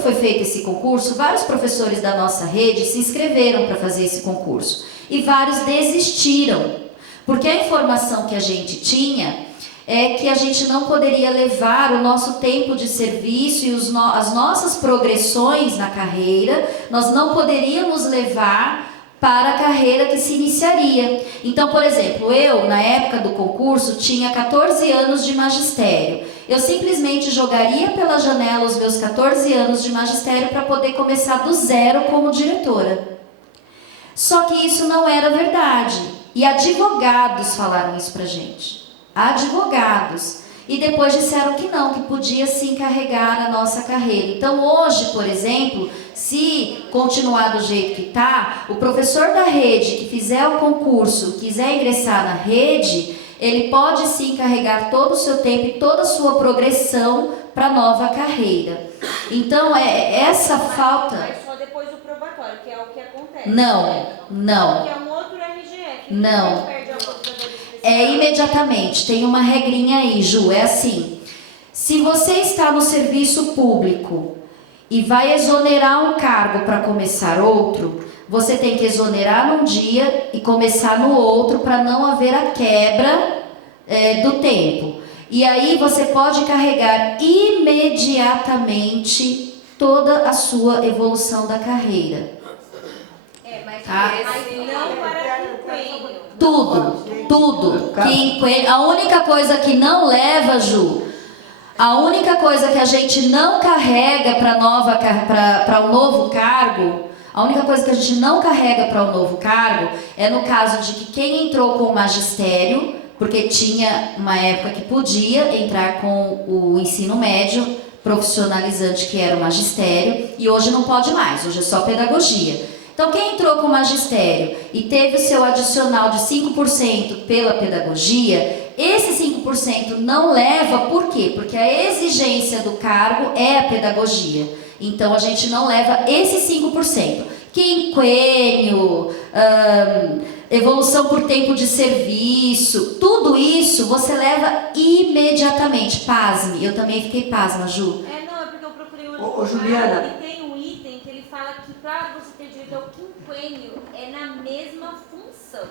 foi feito esse concurso, vários professores da nossa rede se inscreveram para fazer esse concurso, e vários desistiram, porque a informação que a gente tinha é que a gente não poderia levar o nosso tempo de serviço e as nossas progressões na carreira, nós não poderíamos levar para a carreira que se iniciaria. Então, por exemplo, eu, na época do concurso, tinha 14 anos de magistério. Eu simplesmente jogaria pela janela os meus 14 anos de magistério para poder começar do zero como diretora. Só que isso não era verdade. E advogados falaram isso pra gente. Advogados. E depois disseram que não, que podia sim carregar a nossa carreira. Então hoje, por exemplo, se continuar do jeito que está, o professor da rede que fizer o concurso, quiser ingressar na rede, ele pode sim carregar todo o seu tempo e toda a sua progressão para a nova carreira. Então é essa falta... Mas só depois do probatório, que é o que acontece. Não. Que é um outro RGF. Não. Perde a oportunidade. É imediatamente, tem uma regrinha aí, Ju, é assim, se você está no serviço público e vai exonerar um cargo para começar outro, você tem que exonerar num dia e começar no outro para não haver a quebra do tempo. E aí você pode carregar imediatamente toda a sua evolução da carreira. Mas Tá? não para quinquênio. Tudo. A única coisa que não leva, Ju, a única coisa que a gente não carrega para o novo cargo, a única coisa que a gente não carrega para o novo cargo é no caso de que quem entrou com o magistério, porque tinha uma época que podia entrar com o ensino médio profissionalizante, que era o magistério, e hoje não pode mais, hoje é só pedagogia. Então, quem entrou com o magistério e teve o seu adicional de 5% pela pedagogia, esse 5% não leva, por quê? Porque a exigência do cargo é a pedagogia. Então, a gente não leva esse 5%. Quinquênio, evolução por tempo de serviço, tudo isso você leva imediatamente. Pasme, eu também fiquei pasma, Ju. Não, é porque eu procurei o Ô, Juliana. e tem um item que ele fala que para você ter direito ao quinquênio é na mesma função.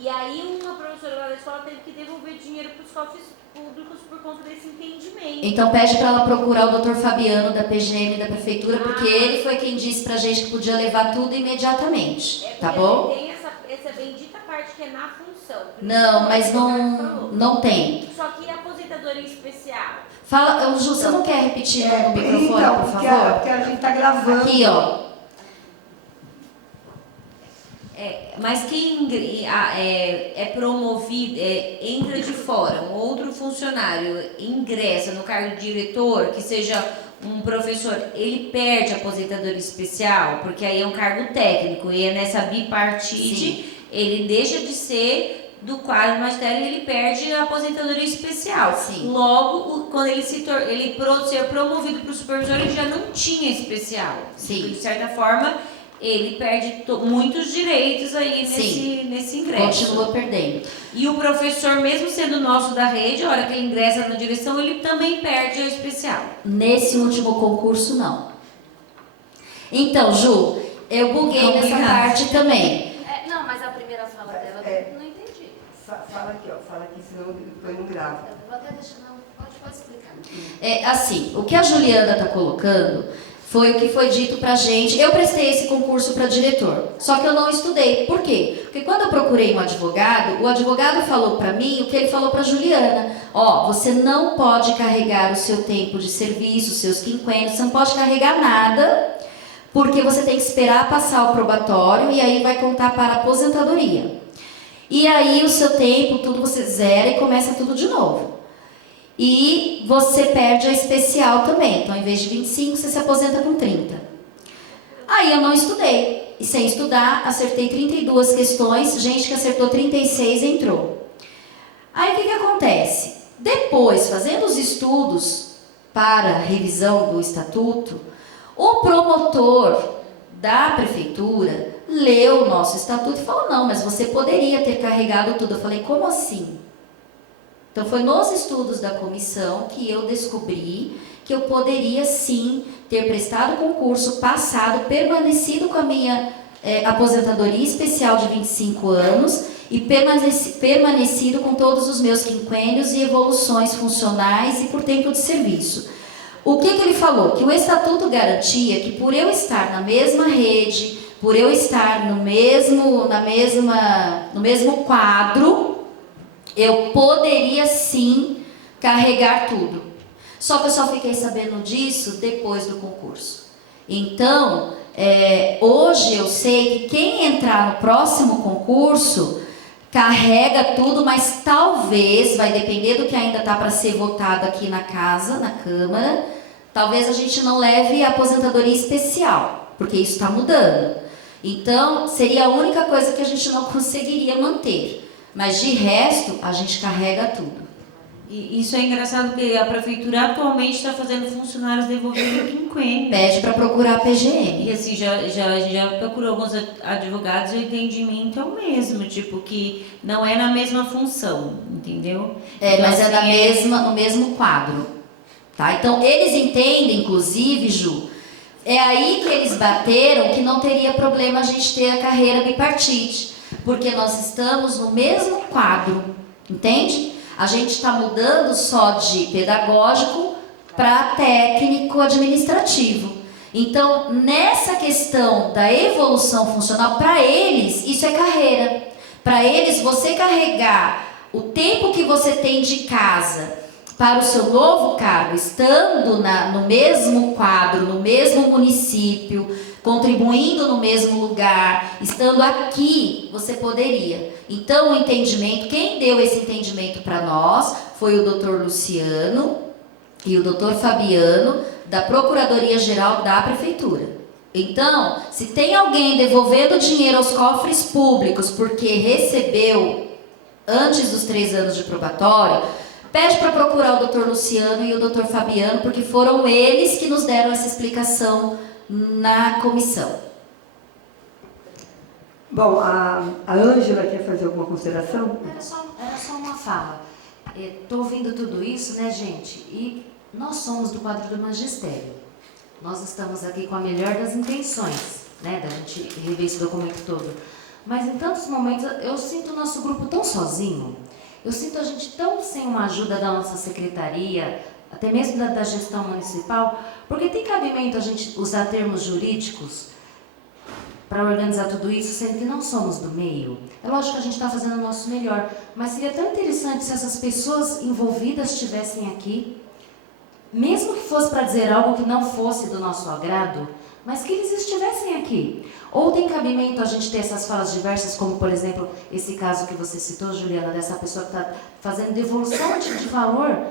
E aí uma professora lá da escola teve que devolver dinheiro para os cofres públicos por conta desse entendimento. Então pede para ela procurar o Dr. Fabiano da PGM da prefeitura, porque ele foi quem disse pra gente que podia levar tudo imediatamente, tá bom? Tem essa bendita parte que é na função. Não, mas não tem. Só que a aposentadoria especial. Fala, Ju, você não quer repetir no microfone, então, por favor? porque a gente está gravando. Aqui, ó. Mas quem é promovido, entra de fora, um outro funcionário ingressa no cargo de diretor, que seja um professor, ele perde a aposentadoria especial, porque aí é um cargo técnico, e é nessa bipartite, Sim. ele deixa de ser do quadro magistério e ele perde a aposentadoria especial. Sim. Logo, quando ele ser promovido para o supervisor, ele já não tinha especial. Sim. De certa forma, ele perde muitos direitos aí nesse ingresso. Continua perdendo. E o professor, mesmo sendo nosso da rede, a hora que ele ingressa na direção, ele também perde a especial. Nesse último concurso, não. Então, Ju, eu buguei nessa parte também. Não, mas a primeira fala dela eu não entendi. Fala aqui, senão depois não grava. Eu vou até deixar, não, pode explicar. Assim, o que a Juliana está colocando foi o que foi dito pra gente. Eu prestei esse concurso para diretor, só que eu não estudei. Por quê? Porque quando eu procurei um advogado, o advogado falou para mim o que ele falou para Juliana. Você não pode carregar o seu tempo de serviço, os seus quinquênios, você não pode carregar nada, porque você tem que esperar passar o probatório e aí vai contar para a aposentadoria. E aí o seu tempo, tudo você zera e começa tudo de novo. E você perde a especial também. Então, em vez de 25, você se aposenta com 30. Aí eu não estudei. E sem estudar, acertei 32 questões. Gente que acertou 36 entrou. Aí o que acontece? Depois, fazendo os estudos para a revisão do estatuto, o promotor da prefeitura leu o nosso estatuto e falou: não, mas você poderia ter carregado tudo. Eu falei: como assim? Então, foi nos estudos da comissão que eu descobri que eu poderia, sim, ter prestado concurso, passado, permanecido com a minha aposentadoria especial de 25 anos e permanecido com todos os meus quinquênios e evoluções funcionais e por tempo de serviço. O que ele falou? Que o Estatuto garantia que por eu estar na mesma rede, por eu estar no mesmo quadro, eu poderia sim carregar tudo. Só que eu só fiquei sabendo disso depois do concurso. Então, hoje eu sei que quem entrar no próximo concurso carrega tudo, mas talvez, vai depender do que ainda está para ser votado aqui na casa, na Câmara, talvez a gente não leve a aposentadoria especial, porque isso está mudando. Então, seria a única coisa que a gente não conseguiria manter. Mas de resto, a gente carrega tudo. E isso é engraçado porque a prefeitura atualmente está fazendo funcionários devolverem o quinquênio. Pede para procurar a PGM. E assim, já procurou alguns advogados, o entendimento é o mesmo, tipo, que não é na mesma função, entendeu? Então, Mas é assim, no mesmo quadro. Tá? Então, eles entendem, inclusive, Ju, é aí que eles bateram que não teria problema a gente ter a carreira bipartite, porque nós estamos no mesmo quadro, entende? A gente está mudando só de pedagógico para técnico-administrativo. Então, nessa questão da evolução funcional, para eles, isso é carreira. Para eles, você carregar o tempo que você tem de casa para o seu novo cargo, estando no mesmo quadro, no mesmo município, contribuindo no mesmo lugar, estando aqui, você poderia. Então, o entendimento, quem deu esse entendimento para nós foi o Dr. Luciano e o Dr. Fabiano, da Procuradoria-Geral da Prefeitura. Então, se tem alguém devolvendo dinheiro aos cofres públicos porque recebeu antes dos 3 anos de probatório, pede para procurar o Dr. Luciano e o Dr. Fabiano, porque foram eles que nos deram essa explicação na comissão. Bom, a Ângela quer fazer alguma consideração? Era só uma fala. Estou ouvindo tudo isso, né, gente? E nós somos do quadro do magistério. Nós estamos aqui com a melhor das intenções, né, da gente rever esse documento todo. Mas em tantos momentos eu sinto o nosso grupo tão sozinho, eu sinto a gente tão sem uma ajuda da nossa secretaria, até mesmo da gestão municipal, porque tem cabimento a gente usar termos jurídicos para organizar tudo isso, sendo que não somos do meio. É lógico que a gente está fazendo o nosso melhor, mas seria tão interessante se essas pessoas envolvidas estivessem aqui, mesmo que fosse para dizer algo que não fosse do nosso agrado, mas que eles estivessem aqui. Ou tem cabimento a gente ter essas falas diversas, como, por exemplo, esse caso que você citou, Juliana, dessa pessoa que está fazendo devolução de valor.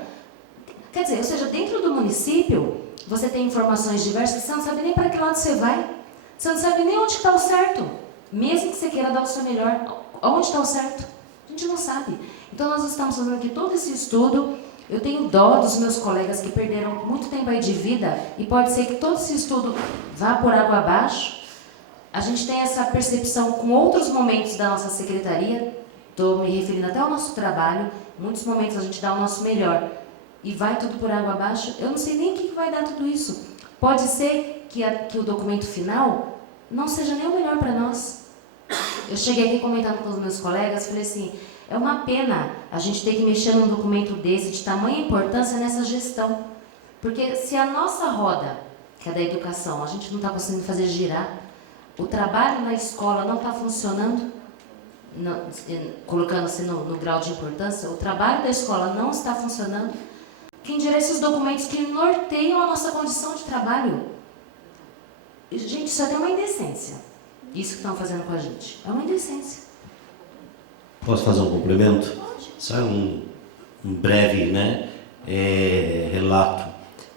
Quer dizer, ou seja, dentro do município, você tem informações diversas que você não sabe nem para que lado você vai. Você não sabe nem onde está o certo. Mesmo que você queira dar o seu melhor, onde está o certo? A gente não sabe. Então, nós estamos fazendo aqui todo esse estudo. Eu tenho dó dos meus colegas que perderam muito tempo aí de vida e pode ser que todo esse estudo vá por água abaixo. A gente tem essa percepção com outros momentos da nossa secretaria, estou me referindo até ao nosso trabalho, em muitos momentos a gente dá o nosso melhor e vai tudo por água abaixo. Eu não sei nem o que vai dar tudo isso. Pode ser que o documento final não seja nem o melhor para nós. Eu cheguei aqui comentando com os meus colegas, falei assim, é uma pena a gente ter que mexer num documento desse, de tamanha importância nessa gestão. Porque se a nossa roda, que é da educação, a gente não está conseguindo fazer girar, o trabalho na escola não está funcionando, colocando-se no grau de importância, o trabalho da escola não está funcionando, quem dirá esses documentos que norteiam a nossa condição de trabalho? Gente, isso até é uma indecência. Isso que estão fazendo com a gente. É uma indecência. Posso fazer um complemento? Só um breve, relato.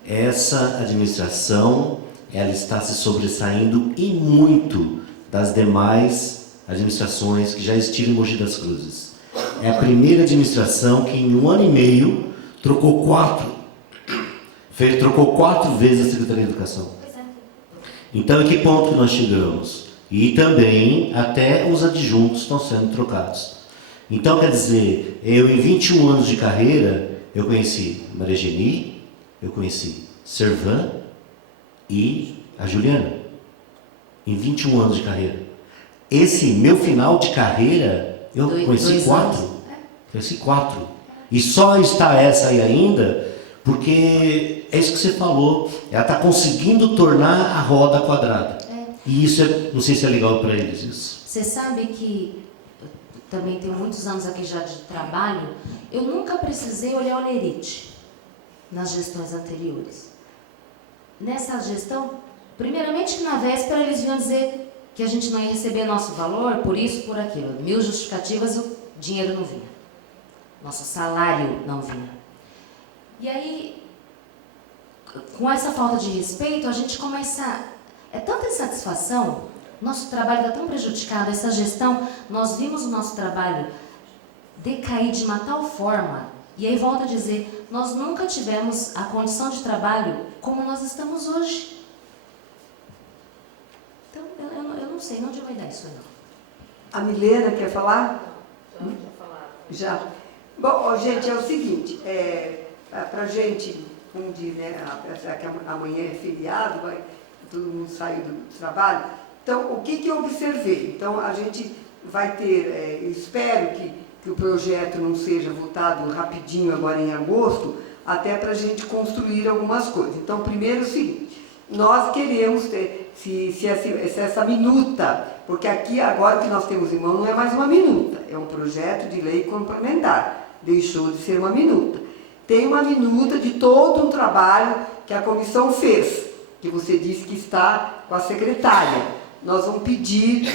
Essa administração, ela está se sobressaindo e muito das demais administrações que já existiram em Mogi das Cruzes. É a primeira administração que em 1 ano e meio trocou 4 vezes a Secretaria de Educação. Então, em que ponto que nós chegamos? E também até os adjuntos estão sendo trocados. Então, quer dizer, eu em 21 anos de carreira, eu conheci Maria Geni, eu conheci Servan e a Juliana. Em 21 anos de carreira. Esse meu final de carreira Eu conheci 2 4. anos. Conheci 4. E só está essa aí ainda porque é isso que você falou. Ela está conseguindo tornar a roda quadrada. E isso, não sei se é legal para eles isso. Você sabe que eu também tenho muitos anos aqui já de trabalho, eu nunca precisei olhar o lerite nas gestões anteriores. Nessa gestão, primeiramente que na véspera eles vinham dizer que a gente não ia receber nosso valor, por isso, por aquilo. 1000 justificativas, o dinheiro não vinha. Nosso salário não vinha. E aí, com essa falta de respeito, a gente começa... É tanta insatisfação, nosso trabalho está tão prejudicado, essa gestão, nós vimos o nosso trabalho decair de uma tal forma, e aí volto a dizer, nós nunca tivemos a condição de trabalho como nós estamos hoje. Então, eu não sei onde vai dar isso aí, não. A Milena quer falar? Já. Bom, gente, é o seguinte, para a gente, como diz, né, que amanhã é feriado, todo mundo saiu do trabalho. Então, o que eu observei? Então, a gente vai ter, espero que o projeto não seja votado rapidinho agora em agosto, até para a gente construir algumas coisas. Então, primeiro é o seguinte, nós queremos ter, se essa minuta, porque aqui agora o que nós temos em mão não é mais uma minuta, é um projeto de lei complementar, deixou de ser uma minuta. Tem uma minuta de todo um trabalho que a comissão fez, que você disse que está com a secretária. Nós vamos pedir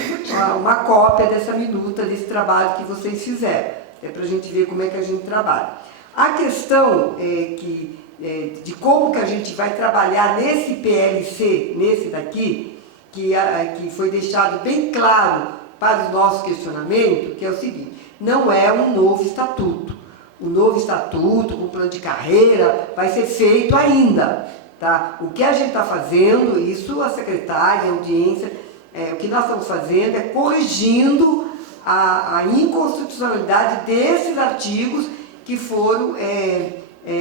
uma cópia dessa minuta, desse trabalho que vocês fizeram, para a gente ver como é que a gente trabalha. A questão de como que a gente vai trabalhar nesse PLC, nesse daqui, que foi deixado bem claro para o nosso questionamento, que é o seguinte, não é um novo estatuto. O novo estatuto, com plano de carreira, vai ser feito ainda. Tá? O que a gente está fazendo, isso a secretária, a audiência, o que nós estamos fazendo é corrigindo a inconstitucionalidade desses artigos que foram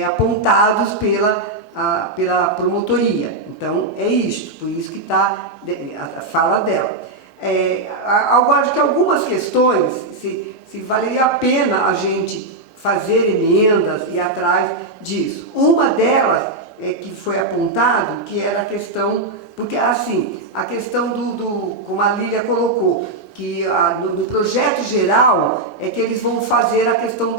apontados pela promotoria. Então, é isto, por isso que está a fala dela. Agora, acho que algumas questões, se valeria a pena a gente fazer emendas e ir atrás disso. Uma delas, que foi apontado, que era a questão, porque assim, a questão como a Lília colocou, que no projeto geral é que eles vão fazer a questão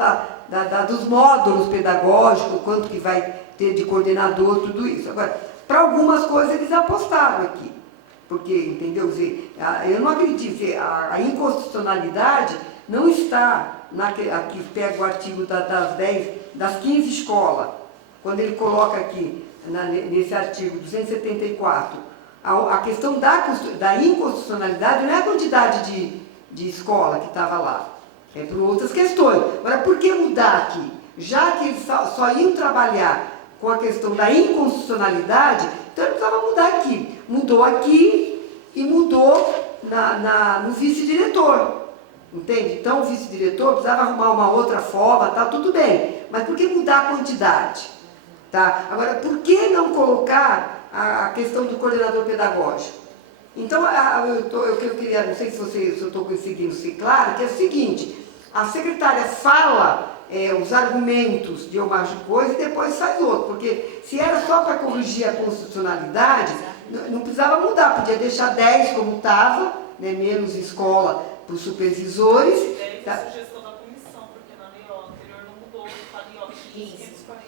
dos módulos pedagógicos, quanto que vai ter de coordenador, tudo isso. Agora, para algumas coisas eles apostaram aqui, porque, entendeu? Eu não acredito que a inconstitucionalidade não está, aqui pega o artigo das 15 escolas, quando ele coloca aqui, nesse artigo 274, a questão da inconstitucionalidade não é a quantidade de escola que estava lá, é por outras questões. Agora, por que mudar aqui? Já que eles só iam trabalhar com a questão da inconstitucionalidade, então ele precisava mudar aqui. Mudou aqui e mudou no vice-diretor. Entende? Então o vice-diretor precisava arrumar uma outra forma, tá tudo bem. Mas por que mudar a quantidade? Tá? Agora, por que não colocar a questão do coordenador pedagógico? Então, eu queria, não sei se eu estou conseguindo ser claro, que é o seguinte, a secretária fala os argumentos de uma coisa e depois faz outra, porque se era só para corrigir a constitucionalidade, não precisava mudar, podia deixar 10 como estava, né, menos escola para os supervisores. Deve ter sugestão da comissão, porque na lei anterior não mudou, está em 540.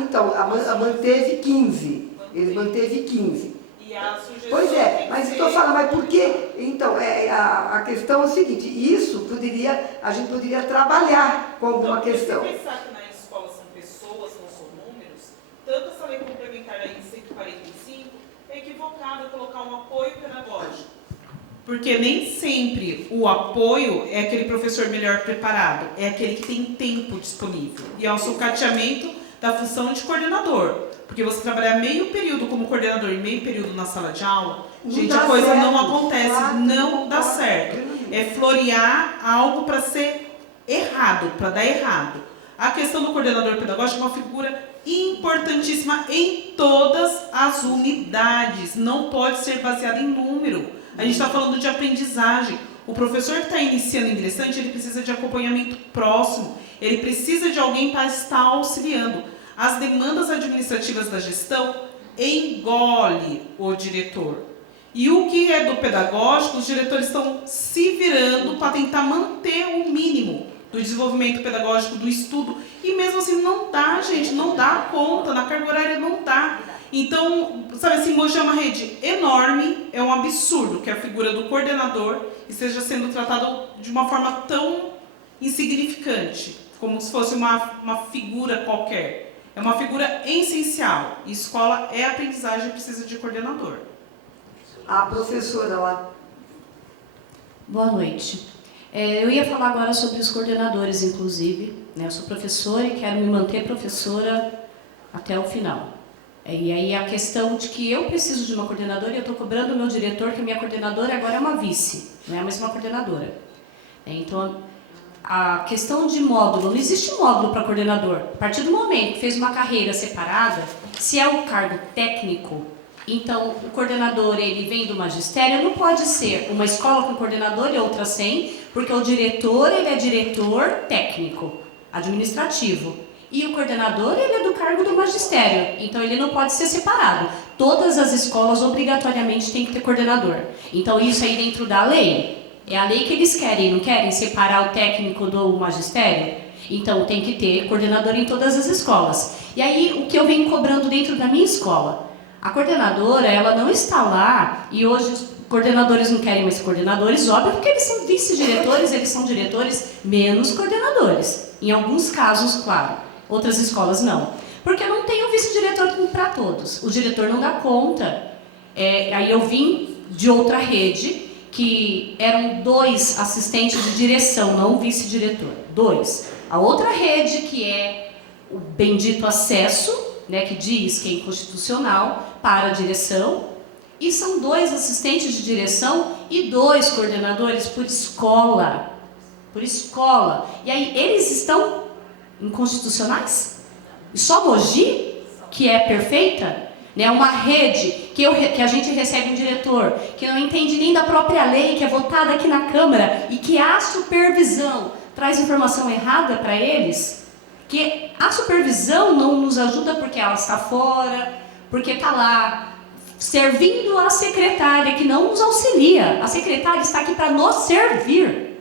Então, manteve 15, eles manteve 15. E a sugestão Pois mas estou falando, mas por quê? Então, a questão é o seguinte, isso a gente poderia trabalhar com alguma questão. Se pensar que na escola são pessoas, não são números, tanto essa lei complementar aí 145 é equivocado colocar um apoio pedagógico. Porque nem sempre o apoio é aquele professor melhor preparado, é aquele que tem tempo disponível. E é o sucateamento da função de coordenador. Porque você trabalhar meio período como coordenador e meio período na sala de aula, gente, a coisa não acontece, não dá certo. É florear algo para ser errado, para dar errado. A questão do coordenador pedagógico é uma figura importantíssima em todas as unidades. Não pode ser baseada em número. A gente está falando de aprendizagem. O professor que está iniciando ingressante, ele precisa de acompanhamento próximo, ele precisa de alguém para estar auxiliando. As demandas administrativas da gestão engole o diretor. E o que é do pedagógico, os diretores estão se virando para tentar manter o mínimo do desenvolvimento pedagógico, do estudo. E mesmo assim não dá, gente, não dá conta, na carga horária não dá. Então, sabe assim, Mogi é uma rede enorme, é um absurdo que a figura do coordenador esteja sendo tratada de uma forma tão insignificante, como se fosse uma figura qualquer. É uma figura essencial. E escola é aprendizagem e precisa de coordenador. A professora lá. Boa noite. Eu ia falar agora sobre os coordenadores, inclusive. Eu sou professora e quero me manter professora até o final. E aí a questão de que eu preciso de uma coordenadora e eu estou cobrando o meu diretor que a minha coordenadora agora é uma vice, não é mais uma coordenadora. Então, a questão de módulo, não existe módulo para coordenador. A partir do momento que fez uma carreira separada, se é um cargo técnico, então o coordenador ele vem do magistério, não pode ser uma escola com coordenador e outra sem, porque o diretor ele é diretor técnico, administrativo. E o coordenador, ele é do cargo do magistério, então ele não pode ser separado. Todas as escolas obrigatoriamente têm que ter coordenador. Então isso aí dentro da lei, é a lei que eles querem, não querem separar o técnico do magistério? Então tem que ter coordenador em todas as escolas. E aí o que eu venho cobrando dentro da minha escola? A coordenadora, ela não está lá, e hoje os coordenadores não querem mais coordenadores, óbvio, porque eles são vice-diretores, eles são diretores menos coordenadores. Em alguns casos, claro. Outras escolas não. Porque não tem um vice-diretor para todos. O diretor não dá conta. Aí eu vim de outra rede, que eram 2 assistentes de direção, não vice-diretor. 2. A outra rede, que é o bendito acesso, né, que diz que é inconstitucional, para a direção. E são 2 assistentes de direção e 2 coordenadores por escola. Por escola. E aí eles estão inconstitucionais? E só Mogi, que é perfeita, né? Uma rede que a gente recebe um diretor que não entende nem da própria lei, que é votada aqui na Câmara e que a supervisão traz informação errada para eles, que a supervisão não nos ajuda porque ela está fora, porque está lá servindo a secretária que não nos auxilia. A secretária está aqui para nos servir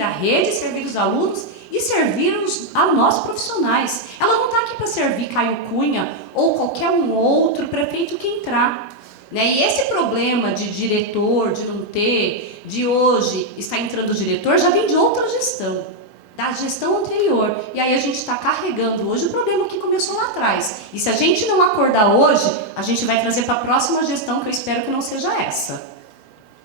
a rede, servir os alunos e servir a nós profissionais. Ela não está aqui para servir Caio Cunha ou qualquer um outro prefeito que entrar. Né? E esse problema de diretor, de não ter, de hoje está entrando diretor, já vem de outra gestão, da gestão anterior. E aí a gente está carregando hoje o problema que começou lá atrás. E se a gente não acordar hoje, a gente vai trazer para a próxima gestão, que eu espero que não seja essa.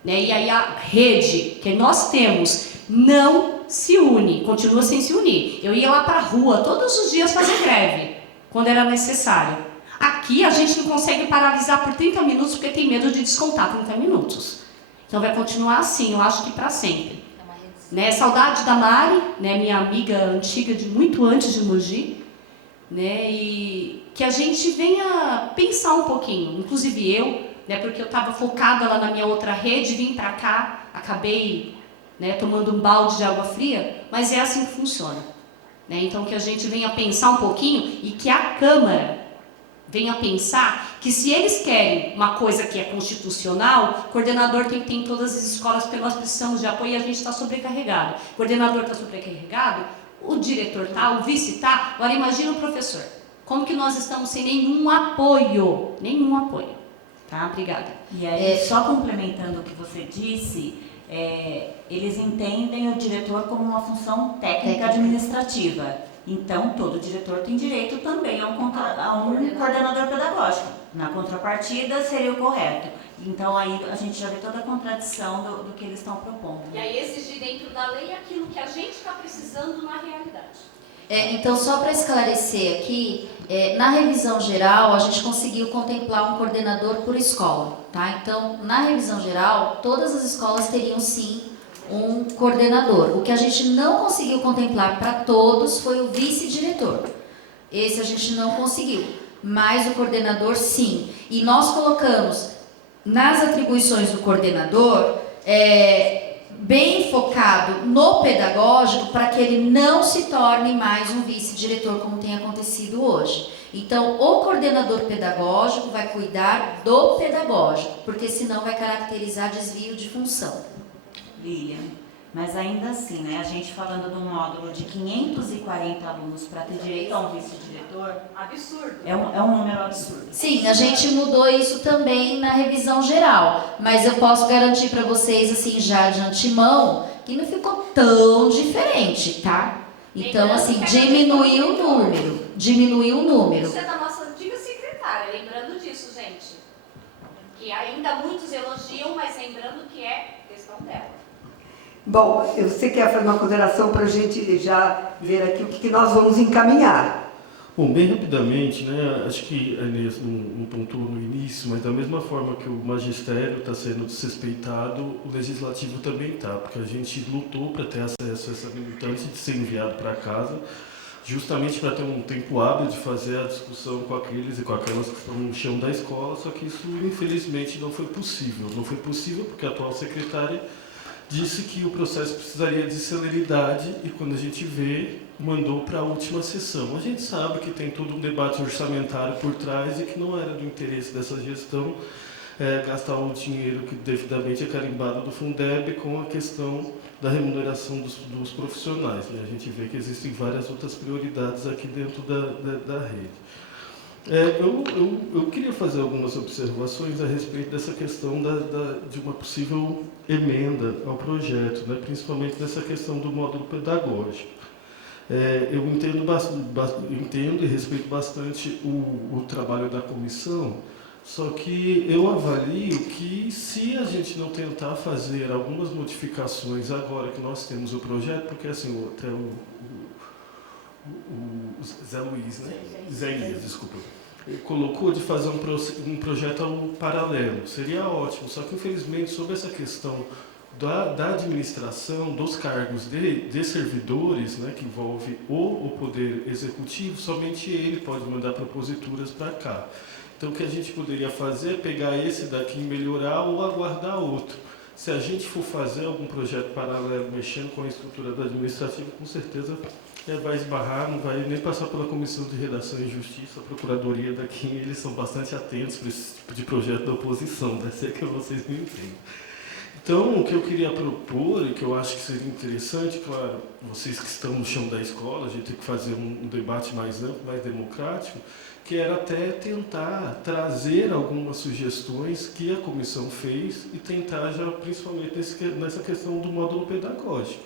Né? E aí a rede que nós temos não se une, continua sem se unir. Eu ia lá para a rua todos os dias fazer greve, quando era necessário. Aqui a gente não consegue paralisar por 30 minutos porque tem medo de descontar 30 minutos. Então vai continuar assim, eu acho que para sempre. Né? Saudade da Mari, né? Minha amiga antiga de muito antes de Mogi, né? E que a gente venha pensar um pouquinho, inclusive eu, né? Porque eu estava focada lá na minha outra rede, vim para cá, acabei, né, tomando um balde de água fria, mas é assim que funciona. Né? Então que a gente venha pensar um pouquinho e que a Câmara venha pensar que se eles querem uma coisa que é constitucional, o coordenador tem que ter em todas as escolas, porque nós precisamos de apoio e a gente está sobrecarregado. O coordenador está sobrecarregado, o diretor está, o vice está. Agora imagina o professor. Como que nós estamos sem nenhum apoio? Nenhum apoio. Tá? Obrigada. E aí, só complementando o que você disse, eles entendem o diretor como uma função técnica administrativa. Então, todo diretor tem direito também a um coordenador pedagógico. Na contrapartida, seria o correto. Então, aí a gente já vê toda a contradição do que eles estão propondo. E aí exigir dentro da lei aquilo que a gente está precisando na realidade. Então, só para esclarecer aqui, na revisão geral, a gente conseguiu contemplar um coordenador por escola. Tá? Então, na revisão geral, todas as escolas teriam sim um coordenador. O que a gente não conseguiu contemplar para todos foi o vice-diretor. Esse a gente não conseguiu, mas o coordenador sim. E nós colocamos nas atribuições do coordenador bem focado no pedagógico para que ele não se torne mais um vice-diretor como tem acontecido hoje. Então, o coordenador pedagógico vai cuidar do pedagógico, porque senão vai caracterizar desvio de função. Lilian, mas ainda assim, né, a gente falando de um módulo de 540 alunos para ter direito a um vice-diretor, absurdo. É um número absurdo. Sim, a gente mudou isso também na revisão geral, mas eu posso garantir para vocês, assim, já de antemão, que não ficou tão diferente, tá? Então, assim, diminuiu o número. Isso é da nossa antiga secretária, lembrando disso, gente. Que ainda muitos elogiam, mas lembrando que é questão dela. Bom, você quer fazer uma consideração para a gente já ver aqui o que nós vamos encaminhar? Bom, bem rapidamente, né, acho que a Inês não pontuou no início, mas da mesma forma que o magistério está sendo desrespeitado, o legislativo também está, porque a gente lutou para ter acesso a essa militância de ser enviado para casa, justamente para ter um tempo hábil de fazer a discussão com aqueles e com aquelas que estão no chão da escola, só que isso, infelizmente, não foi possível. Não foi possível porque a atual secretária disse que o processo precisaria de celeridade e, quando a gente vê, mandou para a última sessão. A gente sabe que tem todo um debate orçamentário por trás e que não era do interesse dessa gestão gastar o dinheiro que devidamente é carimbado do Fundeb com a questão da remuneração dos profissionais. Né? A gente vê que existem várias outras prioridades aqui dentro da rede. Eu queria fazer algumas observações a respeito dessa questão de uma possível emenda ao projeto, né? Principalmente nessa questão do módulo pedagógico. Eu entendo e respeito bastante o trabalho da comissão, só que eu avalio que se a gente não tentar fazer algumas modificações agora que nós temos o projeto, porque assim, até o Zé Luiz, né? Zé Elias, desculpa. Ele colocou de fazer um projeto paralelo. Seria ótimo, só que infelizmente sobre essa questão da administração, dos cargos de servidores, né, que envolve o Poder Executivo, somente ele pode mandar proposituras para cá. Então o que a gente poderia fazer é pegar esse daqui e melhorar ou aguardar outro. Se a gente for fazer algum projeto paralelo mexendo com a estrutura da administrativa, com certeza vai esbarrar, não vai nem passar pela Comissão de Redação e Justiça, a Procuradoria daqui, eles são bastante atentos para esse tipo de projeto da oposição, né? Se é que vocês me entendem. Então, o que eu queria propor, e que eu acho que seria interessante, claro, vocês que estão no chão da escola, a gente tem que fazer um debate mais amplo, mais democrático, que era até tentar trazer algumas sugestões que a comissão fez e tentar já, principalmente nessa questão do módulo pedagógico.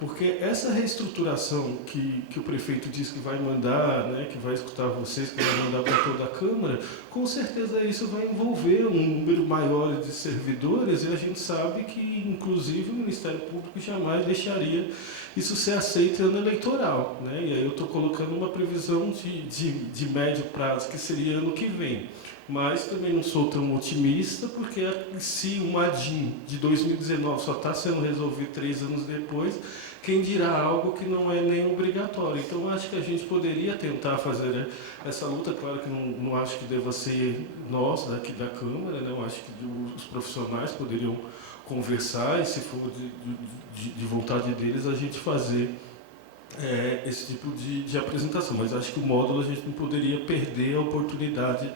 Porque essa reestruturação que o prefeito diz que vai mandar, né, que vai escutar vocês, que vai mandar para toda a Câmara, com certeza isso vai envolver um número maior de servidores e a gente sabe que, inclusive, o Ministério Público jamais deixaria isso ser aceito em ano eleitoral. Né? E aí eu estou colocando uma previsão de médio prazo, que seria ano que vem. Mas também não sou tão otimista, porque se o MADIM de 2019 só está sendo resolvido 3 anos depois, quem dirá algo que não é nem obrigatório. Então, acho que a gente poderia tentar fazer essa luta. Claro que não acho que deva ser nós, daqui da Câmara, né? Eu acho que os profissionais poderiam conversar e, se for de vontade deles, a gente fazer esse tipo de apresentação. Mas acho que o módulo a gente não poderia perder a oportunidade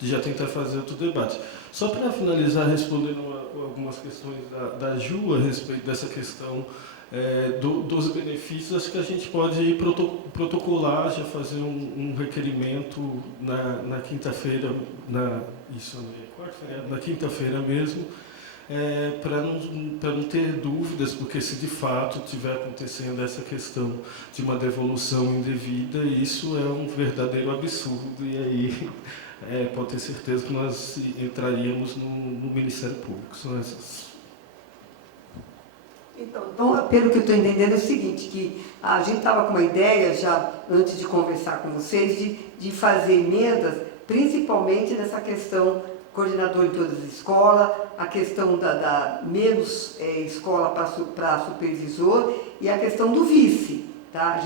de já tentar fazer outro debate. Só para finalizar, respondendo algumas questões da Ju a respeito dessa questão dos benefícios, acho que a gente pode protocolar, já fazer um requerimento na quinta-feira, na quinta-feira mesmo, para não ter dúvidas, porque se de fato estiver acontecendo essa questão de uma devolução indevida, isso é um verdadeiro absurdo, e aí pode ter certeza que nós entraríamos no Ministério Público. São essas. Então, pelo que eu estou entendendo é o seguinte, que a gente estava com uma ideia, já antes de conversar com vocês, de fazer emendas, principalmente nessa questão coordenador em todas as escolas, a questão da menos escola para supervisor e a questão do vice. Tá?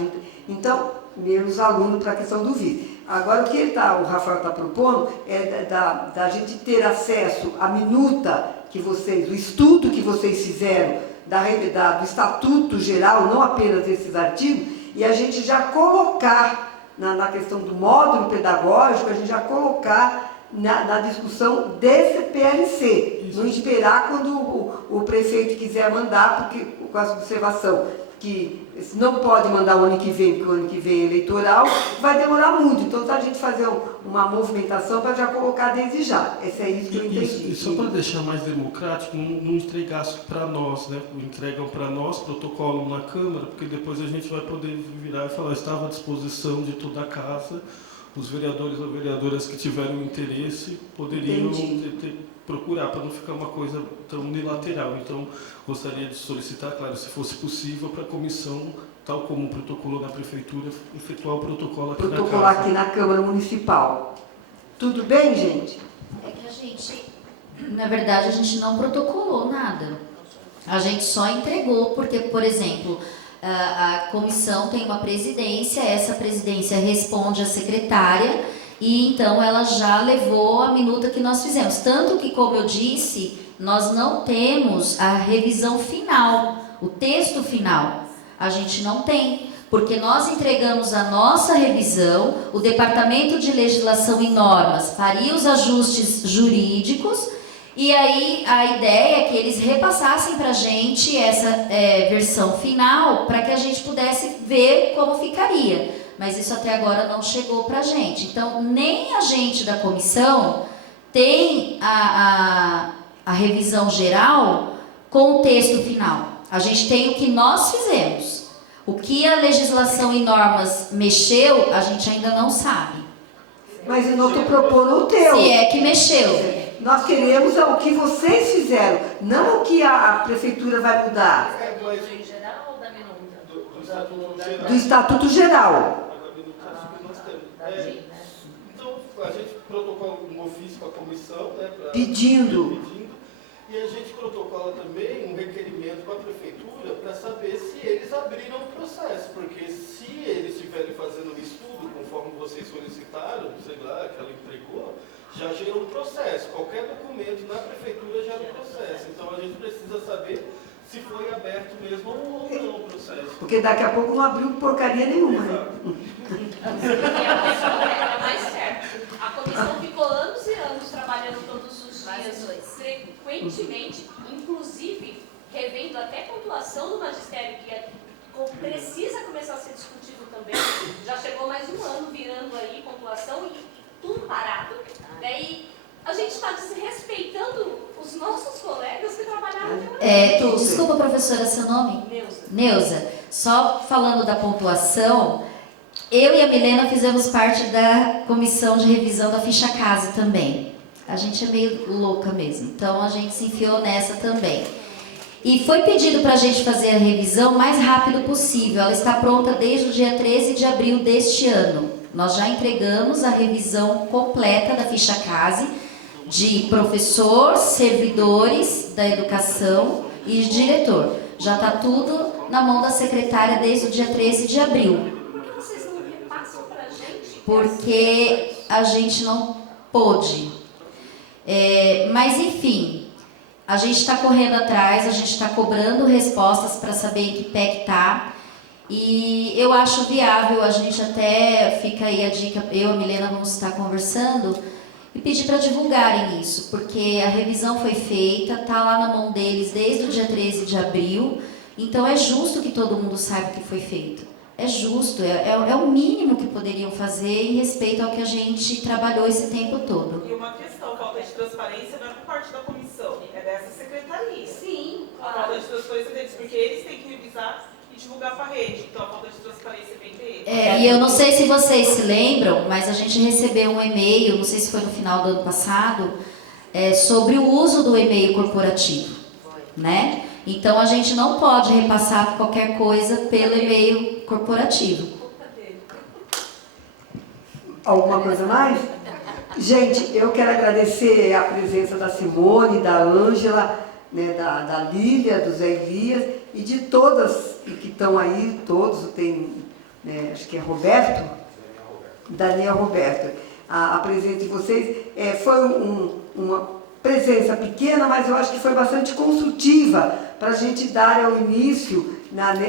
Então, menos aluno para a questão do vice. Agora, o que o Rafael está propondo é da gente ter acesso à minuta o estudo que vocês fizeram do Estatuto Geral, não apenas esses artigos, e a gente já colocar na questão do módulo pedagógico, a gente já colocar na discussão desse PLC. Não esperar quando o prefeito quiser mandar, porque com essa observação que não pode mandar o ano que vem, porque o ano que vem é eleitoral, vai demorar muito. Então, a gente fazer uma movimentação para já colocar desde já. Esse é isso que eu entendi. E só para deixar mais democrático, não entregasse para nós, né? Entregam para nós, protocolo na Câmara, porque depois a gente vai poder virar e falar, estava à disposição de toda a casa, os vereadores ou vereadoras que tiveram interesse poderiam procurar, para não ficar uma coisa tão unilateral. Então, gostaria de solicitar, claro, se fosse possível, para a comissão, tal como o protocolo da Prefeitura, efetuar o protocolo aqui na casa. Protocolar aqui na Câmara Municipal. Tudo bem, gente? É que a gente, na verdade, a gente não protocolou nada. A gente só entregou, porque, por exemplo, a comissão tem uma presidência, essa presidência responde à secretária, e então ela já levou a minuta que nós fizemos. Tanto que, como eu disse, nós não temos a revisão final, o texto final. A gente não tem, porque nós entregamos a nossa revisão, o Departamento de Legislação e Normas faria os ajustes jurídicos, e aí a ideia é que eles repassassem para a gente essa versão final, para que a gente pudesse ver como ficaria. Mas isso até agora não chegou para a gente. Então, nem a gente da comissão tem a revisão geral com o texto final. A gente tem o que nós fizemos. O que a legislação e normas mexeu, a gente ainda não sabe. Mas eu não estou propondo o teu. Se é que mexeu. Nós queremos o que vocês fizeram, não o que a Prefeitura vai mudar. Em geral ou da minuta? Do Estatuto Geral. Então, a gente protocola um ofício para a comissão, né, Pedindo. E a gente protocola também um requerimento para a Prefeitura para saber se eles abriram o processo, porque se eles estiverem fazendo o estudo, conforme vocês solicitaram, sei lá, que ela entregou, já gerou um processo. Qualquer documento na Prefeitura gera um processo. Então, a gente precisa saber se foi aberto mesmo ou não o processo. Porque daqui a pouco não abriu porcaria nenhuma. Né? É mais certo. A comissão ficou anos e anos trabalhando todos os dias, frequentemente, inclusive revendo até a pontuação do magistério, que precisa começar a ser discutido também. Já chegou mais um ano virando aí pontuação e tudo parado. Daí a gente está desrespeitando os nossos colegas que trabalharam. Desculpa, professora, seu nome? Neuza. Só falando da pontuação, eu e a Milena fizemos parte da comissão de revisão da ficha CASE também. A gente é meio louca mesmo, então a gente se enfiou nessa também. E foi pedido para a gente fazer a revisão o mais rápido possível. Ela está pronta desde o dia 13 de abril deste ano. Nós já entregamos a revisão completa da ficha CASE, de professor, servidores da educação e diretor. Já está tudo na mão da secretária desde o dia 13 de abril. Por que vocês não repassam para a gente? Porque a gente não pôde. Mas, enfim, a gente está correndo atrás, a gente está cobrando respostas para saber em que pé que está. E eu acho viável, a gente até fica aí a dica, eu e a Milena vamos estar conversando e pedir para divulgarem isso, porque a revisão foi feita, está lá na mão deles desde o dia 13 de abril, então é justo que todo mundo saiba o que foi feito. É justo, é o mínimo que poderiam fazer em respeito ao que a gente trabalhou esse tempo todo. E uma questão, falta de transparência não é por parte da comissão, é dessa secretaria. Sim, A falta de transparência deles, porque eles têm que revisar e divulgar para a rede. Então a falta de transparência vem deles. E eu não sei se vocês se lembram, mas a gente recebeu um e-mail, não sei se foi no final do ano passado, sobre o uso do e-mail corporativo, né? Então a gente não pode repassar qualquer coisa pelo e-mail corporativo. Alguma coisa mais? Gente, eu quero agradecer a presença da Simone, da Ângela, né, da Lília, do Zé Elias e de todas que estão aí, todos, tem, né, acho que é Roberto, Daniel Roberto, a presença de vocês. Foi uma presença pequena, mas eu acho que foi bastante construtiva para a gente dar ao início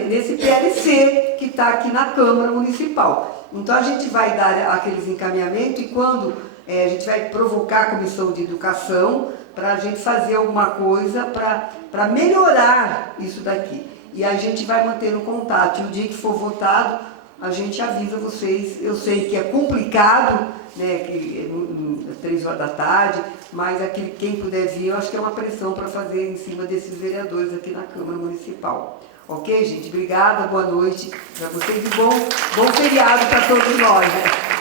nesse PLC que está aqui na Câmara Municipal. Então, a gente vai dar aqueles encaminhamentos e quando a gente vai provocar a Comissão de Educação para a gente fazer alguma coisa para melhorar isso daqui. E a gente vai mantendo contato. E o dia que for votado, a gente avisa vocês. Eu sei que é complicado, né, que às 3 horas da tarde, mas quem puder vir, eu acho que é uma pressão para fazer em cima desses vereadores aqui na Câmara Municipal. Ok, gente? Obrigada, boa noite para vocês e bom feriado para todos nós, né?